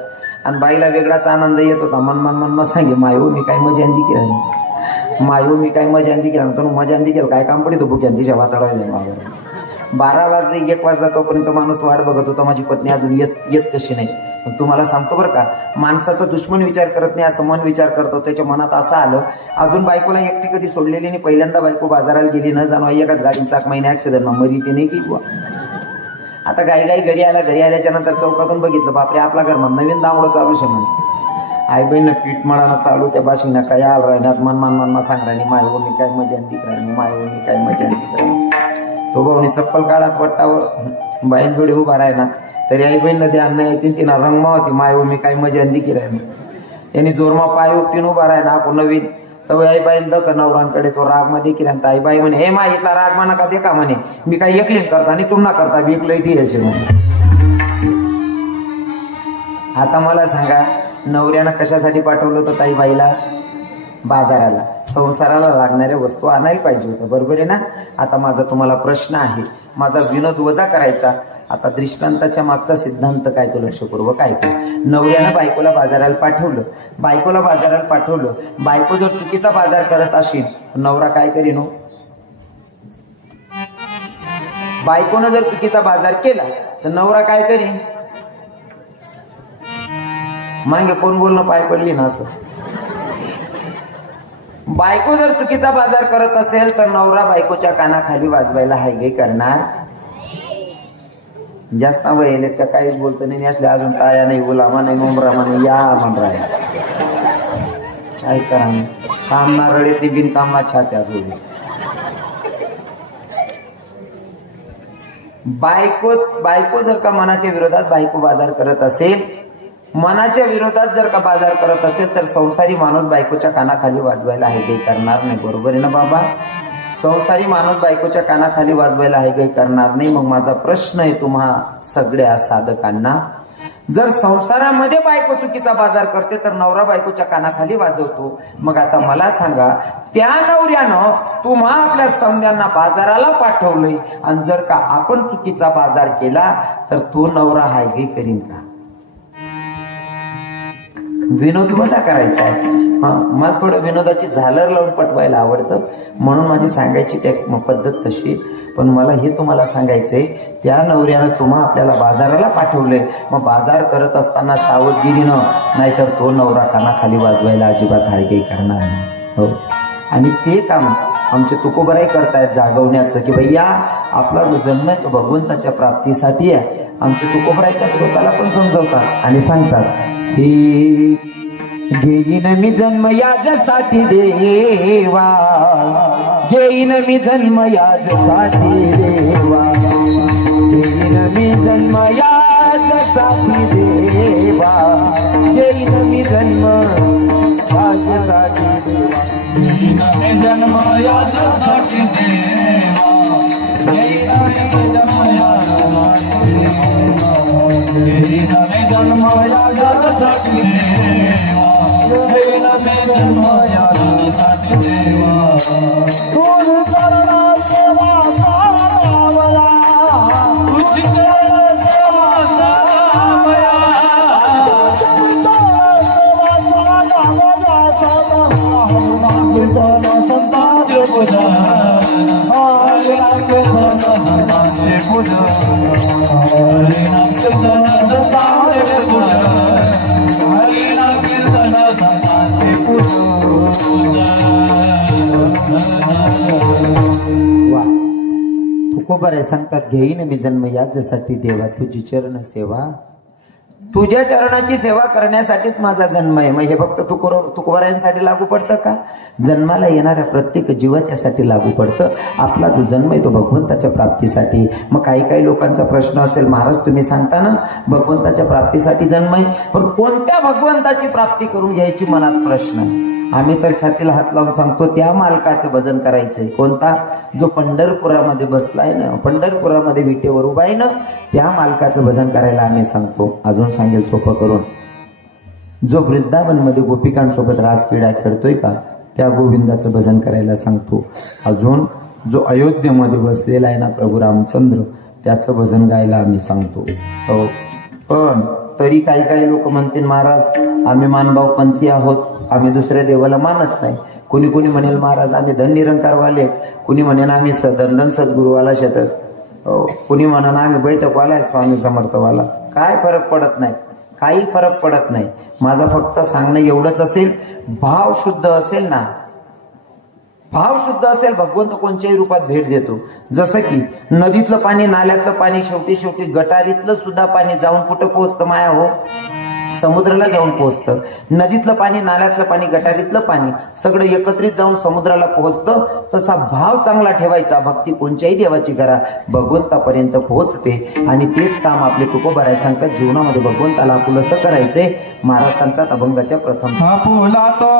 आणि बाईला वेगळाच आनंद येत होता. मन सांगे मायो मी काय मजा अंदी केला मायो मी काय मजा अंदी केला तो मजा अंदी केलं काय काम पडतो भुक्यांतीच्या वातावरण मागं. 12 वाजले 1 वाजला तोपर्यंत माणूस वाट बघत होता माझी पत्नी अजून येत कशी नाही. पण तुम्हाला सांगतो बरं का माणसाचा दुश्मन विचार करत नाही असं मन विचार करतो. त्याच्या मनात असं आलं अजून बायकोला एकटी कधी सोडलेली नाही. पहिल्यांदा बायको बाजाराला गेली न जाणं एकाच गाडीचा चाक महिने ऍक्सिडेंट मरी ते नाही की बुवा. आता घरी आल्याच्या नंतर चौकातून बघितलं बापरे आपला घर नवीन दांगडं चालू शे म्हणे. आई बहिणीनं पीठ मळानं चालू त्या बाशिंगना काय आल राहण्यात मन सांग राहिली माय मी काय मजा अंदी राहिली माय मी काय मजा अंदी राहिली. तो भाऊनी चप्पल काढत वट्टावर बाईन जोडी उभा राहिना तरी आई बहीण नदी अन्न येतील तिना रंगमा होती माय मी काय मजा अंदी की राहिली. त्यांनी जोरमा पाय उपटीन उभा राहिना आपण नवीन तर आई बाईन दक नवरांकडे तो राग मध्ये केला. आई बाई म्हणे हे माय इथला राग माना का दे का म्हणे मी काही एकलीन करता आणि तुम ना करता मी एकलं यायचे म्हणे. आता मला सांगा नवऱ्यानं कशासाठी पाठवलं होतं ताई बाईला बाजाराला संसाराला लागणाऱ्या वस्तू आणायला पाहिजे होतं बरोबर आहे ना. आता माझा तुम्हाला प्रश्न आहे माझा विनोद वजा करायचा. आता दृष्टांताच्या मागचा सिद्धांत काय तो लक्षपूर्वक काय नवऱ्यानं बायकोला बाजाराला पाठवलं बायको जर चुकीचा बाजार करत असेल नवरा काय करीन बायकोनं जर चुकीचा बाजार केला तर नवरा काय करीन? मागे कोण बोलणं पाय पडली ना असं. बायको जर चुकीचा बाजार करत असेल तर नवरा बायकोच्या कानाखाली वाजवायला हायगे करणार. जास्त वयलेत का काहीच बोलतो नाही असले अजून टाया नाही गुलामा नाही मुंबरामा नाही या म्हणरा काय करा काम ना रडे ते बिनकामना छात्या जोडी. बायको जर का मनाच्या विरोधात बायको बाजार करत असेल, मनाच्या विरोधात जर का बाजार करत असेल तर संसारी माणूस बायकोच्या कानाखाली वाजवायला आहे काही करणार नाही. बरोबर आहे ना बाबा? संसारी माणूस बायकोच्या कानाखाली वाजवायला आहे काही करणार नाही. मग माझा प्रश्न आहे तुम्हा सगळ्या साधकांना, जर संसारामध्ये बायको चुकीचा बाजार करते तर नवरा बायकोच्या कानाखाली वाजवतो. मग आता मला सांगा, त्या नवऱ्यानं तुम्हा आपल्या समध्यांना बाजाराला पाठवलंय आणि जर का आपण चुकीचा बाजार केला तर तो नवरा हायगे करीन का? विनोद कसा करायचा आहे? मला थोडं विनोदाची झालर लावून पटवायला आवडतं म्हणून माझी सांगायची पद्धत तशी. पण मला हे तुम्हाला सांगायचंय, त्या नवऱ्यानं तुम्हा आपल्याला बाजाराला पाठवलंय, मग बाजार करत असताना सावधगिरीनं, नाहीतर तो नवरा कानाखाली वाजवायला अजिबात हायगे करणार नाही. हो, आणि ते काम आमचे तुकोबराई करतायत जागवण्याचं की भैया आपला जो जन्म आहे तो भगवंताच्या प्राप्तीसाठी आहे. आमचे तुकोबराई तर स्वतःला पण समजवतात आणि सांगतात की घेईन मी जन्म याजसाठी देवा, घेईन मी जन्म याजसाठी देवा, घेईन मी जन्म याजसाठी देवा, घेईन मी जन्म याजसाठी देवा, घेईन मी जन्म यासाठी देवा, घेईन मी जन्म यासाठी देवा, घेईन मी जन्म यासाठी देवा, घेईन मी जन्म यासाठी देवा. तुझ चरणा सेवा सावया, तुझ चरणा सेवा सावया, संतांचे पूजा, संतांचे पूजा, हरिनाम कीर्तन संतांचे पूजा, हरिनाम कीर्तन संतांचे पूजा. वा, तुकोबराई सांगतात घेईन मी जन्म याच्यासाठी देवा, तुझी चरण सेवा, तुझ्या चरणाची सेवा करण्यासाठीच माझा जन्म आहे. मग हे फक्त तुकोबरायांसाठी लागू पडतं का? जन्माला येणाऱ्या प्रत्येक जीवाच्यासाठी लागू पडतं. आपला जो जन्म आहे तो भगवंताच्या प्राप्तीसाठी. मग काही लोकांचा प्रश्न असेल, महाराज तुम्ही सांगता ना भगवंताच्या प्राप्तीसाठी जन्म आहे, पण कोणत्या भगवंताची प्राप्ती करून घ्यायची मनात प्रश्न आहे. आम्ही तर छातीला हात लावून सांगतो त्या मालकाचं भजन करायचंय. कोणता? जो पंढरपुरामध्ये बसलाय ना, पंढरपुरामध्ये विटेवर उभा आहे ना, त्या मालकाचं भजन करायला आम्ही सांगतो. अजून सांगेल सोपं करून, जो वृंदावन मध्ये गोपिकांसोबत रासक्रीडा खेळतोय का, त्या गोविंदाचं भजन करायला सांगतो. अजून जो अयोध्येमध्ये बसलेला आहे ना प्रभू रामचंद्र, त्याचं भजन गायला आम्ही सांगतो. हो, पण तरी काही लोक म्हणतील महाराज आम्ही मानभाव पंथी आहोत, आम्ही दुसऱ्या देवाला मानत नाही. कुणी म्हणेल महाराज आम्ही धन निरंकारवाले, कुणी म्हणेल आम्ही धन सद्गुरुवाला शेतस, कुणी म्हणेल आम्ही बैठकवाला आहे स्वामी समर्थवाला. काय फरक पडत नाही, काही फरक पडत नाही. माझं फक्त सांगणं एवढंच असेल, भाव शुद्ध असेल ना, भाव शुद्ध असेल, भगवंत कोणत्याही रूपात भेट देतो. जसं की नदीतलं पाणी, नाल्यातलं पाणी, शेवटी गटारीतलं सुद्धा पाणी जाऊन कुठं पोहोचतं माया हो? समुद्राला जाऊन पोहोचतं. नदीतलं पाणी, नाल्यातलं पाणी, गटारीतलं पाणी सगळं एकत्रित जाऊन समुद्राला पोहोचतं. तसा भाव चांगला ठेवायचा. भक्ती कोणत्याही देवाची करा, भगवंतापर्यंत पोहोचते. आणि तेच काम आपले तुकोबराय सांगतात, जीवनामध्ये भगवंताला आपुलसं करायचे. महाराज सांगतात अभंगाच्या प्रथम, आपुला तो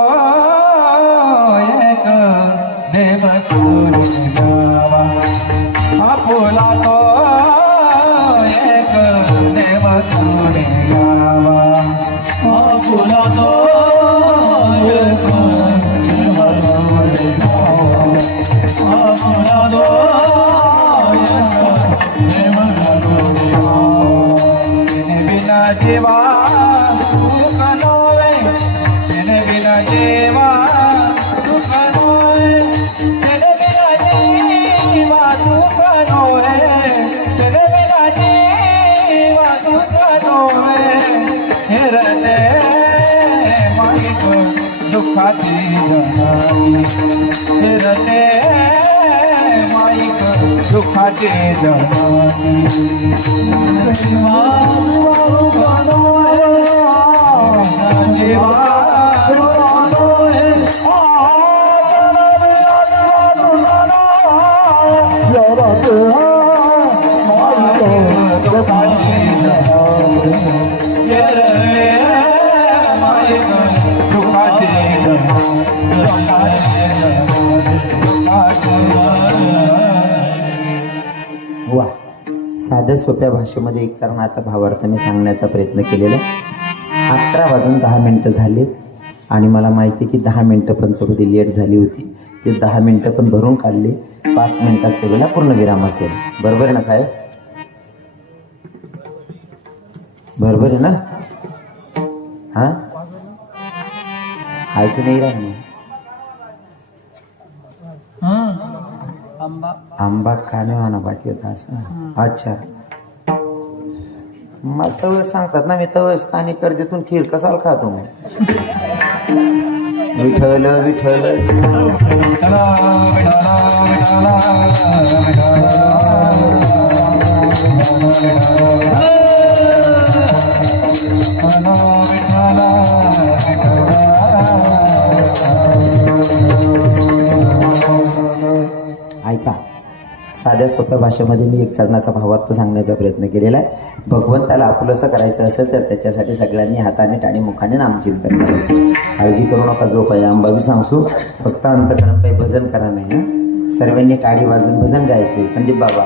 एक देव करून द्यावा, आपुला तो एक देव करून द्यावा, आपुला तो एक देव करून द्यावा, आपुला तो एक देव करून द्यावा. बिना जीवा सुख नोवे, तेने बिना जीवा सुख नोवे, तेने बिना जीवा सुख नोवे, दुःखाची जनानी फिरते माईक दुःखाची जनानी जीवा वा, साध्या सोप्या भाषेमध्ये एक चरणाचा भावार्थ मी सांगण्याचा प्रयत्न केलेला. 11:10 झाले आणि मला माहिती की 10 मिनिटं पंचपदी लेट झाली होती. ते 10 मिनिटं पण भरून काढले. 5 मिनिटात सेवेला पूर्ण विराम असेल. बरोबर आहे ना साहेब? बरोबर आहे ना? हा, ऐकू नाही राहिलं. आंबा खाणे म्हणा बाकी होता असं. अच्छा, मला तवस सांगतात ना, मी तवस आणि कर्जेतून खीर कसाल खातो मग. विठ्ठल विठ्ठल ऐका, साध्या सोप्या भाषेमध्ये मी एक चरणाचा भावार्थ सांगण्याचा प्रयत्न केलेला आहे. भगवंताला आपलंसं करायचं असेल तर त्याच्यासाठी सगळ्यांनी हाताने टाणी मुखाने नामचिंतन करायचं. काळजी करू नका, जो काही आंबावी सांगसू, फक्त अंतकरण काही भजन करा नाही. सर्वांनी टाळी वाजून भजन गायचे. संदीप बाबा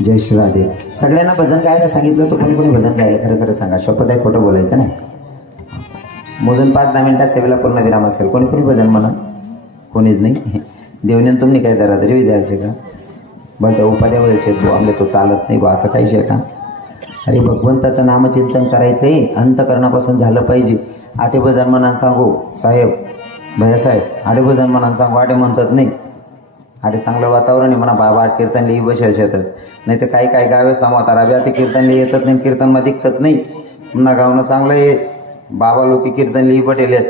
जय शिवादे. सगळ्यांना भजन गायला सांगितलं, तो कोणी कोणी भजन गायला खरं खरं सांगा. शपथ आहे, खोटं बोलायचं नाही. मोजून 5-10 मिनिटात सेवेला पूर्ण विराम असेल. कोणी कोणी भजन म्हणा. कोणीच नाही. देवने तुम्ही काय दरादरी द्यायचे का? बरं त्या उपाध्या बोलायचे तो आमले तो चालत नाही बा, असं काहीच आहे का? अरे भगवंताचं नामचिंतन करायचंय, अंतकरणापासून झालं पाहिजे. आठे भजन म्हणा सांगू साहेब, भैयासाहेब, आठे भजन म्हणा सांगू. आठे म्हणतात नाही, आठे चांगलं वातावरण आहे म्हणा. बाबा आठ कीर्तन लिही बसायच्यातच. नाही तर काही काही गावेच ना म्हातारा बी आता कीर्तन लिही येतात नाही, कीर्तनमा दिखतात नाही. पुन्हा गावनं चांगलं आहे. बाबा लोक कीर्तन लिही पटेलेत.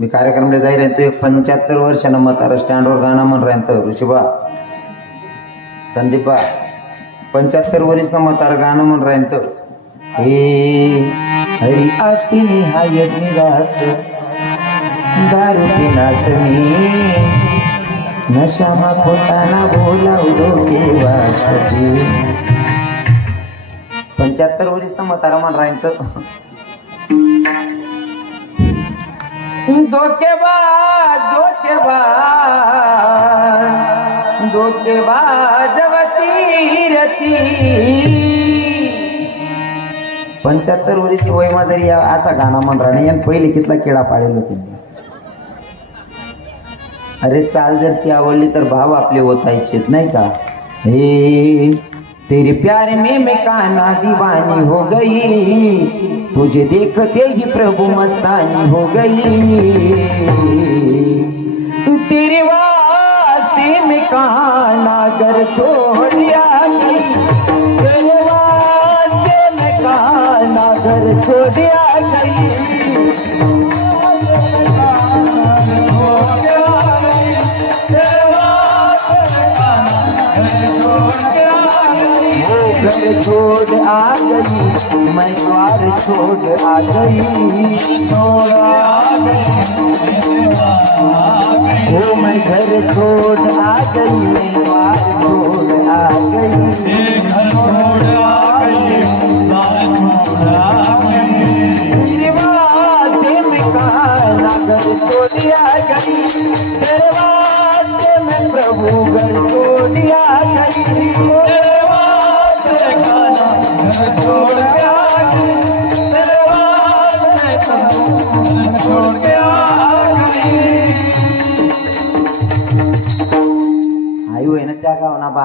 मी कार्यक्रमला जाई राहीन, तो एक 75 वर्षानं म्हातारा स्टँडवर गाणं म्हण राहीन. तर ऋषीबा संदीपा 75 वर्षनं म्हातारा गाणं म्हण राहीन. तर हे हरी आस्ती निहायत निरात दारू पिनास मी नशामा पोटाना बोलाऊ डोके वाजते. 75 वर्षनं म्हातारा म्हण राहीन. तर धोकेबाज धोकेबाज धोकेबाज वतीरती. 75 वर्षी वय माझरी असा गाणं म्हण राहणे. आणि पहिले कितला किडा पाडेल होते. अरे चाल जर ती आवडली तर भाव आपले ओतायचेत नाही का? हे तेरे प्यार में मैं काना दीवानी हो गई, तुझे देखते ही प्रभु मस्तानी हो गई. तेरे वास्ते में काना घर छोड़ आई, तेरे वास्ते में काना घर छोड़ गई. घर छोड़ आ गई, मैं द्वार छोड़ आ गई. छोड़ आ गई, ओ मैं घर छोड़ आ गई, मैं द्वार छोड़ आ गई. छोड़ आ गई, छोड़ आ गई. तेरे वास्ते में काना घर छोड़ आ गई, तेरे वास्ते में प्रभु घर छोड़ आ गई. छोड़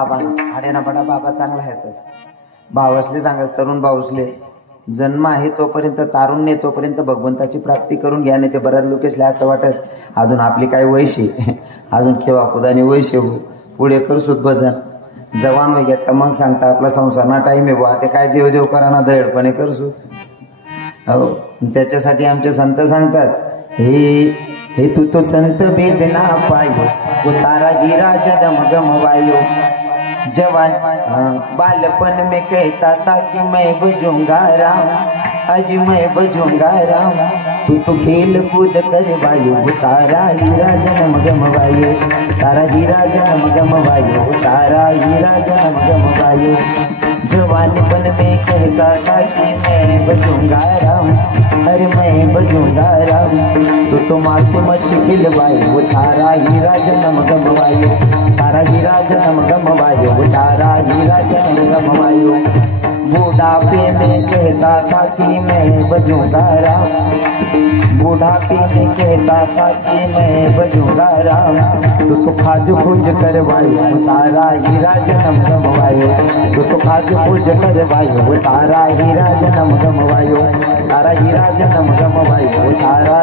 बाबा हाडेना बडा बाबा चांगला आहेतच. भावसले सांगत तरुण भावसले जन्म आहे तोपर्यंत तारुण्य तोपर्यंत भगवंताची प्राप्ती करून घ्या. नाही ते बऱ्याच लोकेसले असं वाटत अजून आपली काय वयशे अजून केव्हा खुदानी वयशे पुढे करसूत भजन जवान वय घेत का मग सांगता आपला संसार ना टाईम आहे बुवा ते काय देव देव करा ना दयडपणे करसू. हो त्याच्यासाठी आमचे संत सांगतात हे तू तो संत भेद ना पायो उतारा हीरा जन्म गमवायो. जवान बालपन में कहता था कि मैं बजूंगा राम आज मैं बजूंगा राम. तू तो खेल कूद करवायो तारा हीरा जन्म गमवायो तारा हीरा जन्म गमवायो तारा हीरा जन्म गमवायो. जवानपन में कहता था कि मैं बजूंगा राम अरे मैं बजूंगा राम. तू तो मासूम मच खिलवायो तारा हीरा जन्म गमवायो तारा हीरा जन्म गमवायो तारा हीरा जन्म गमवायो. बुढ़ापे में कहता था कि मैं बजूंगा राम बुढ़ापे में कहता था कि मैं बजूंगा राम. तू तो खाज खोज करवायो तारा हीरा जन्म गमवायो तू तो खाज खोज करवायो तारा हीरा जन्म गमवायो तारा हीरा जन्म गमवायो तारा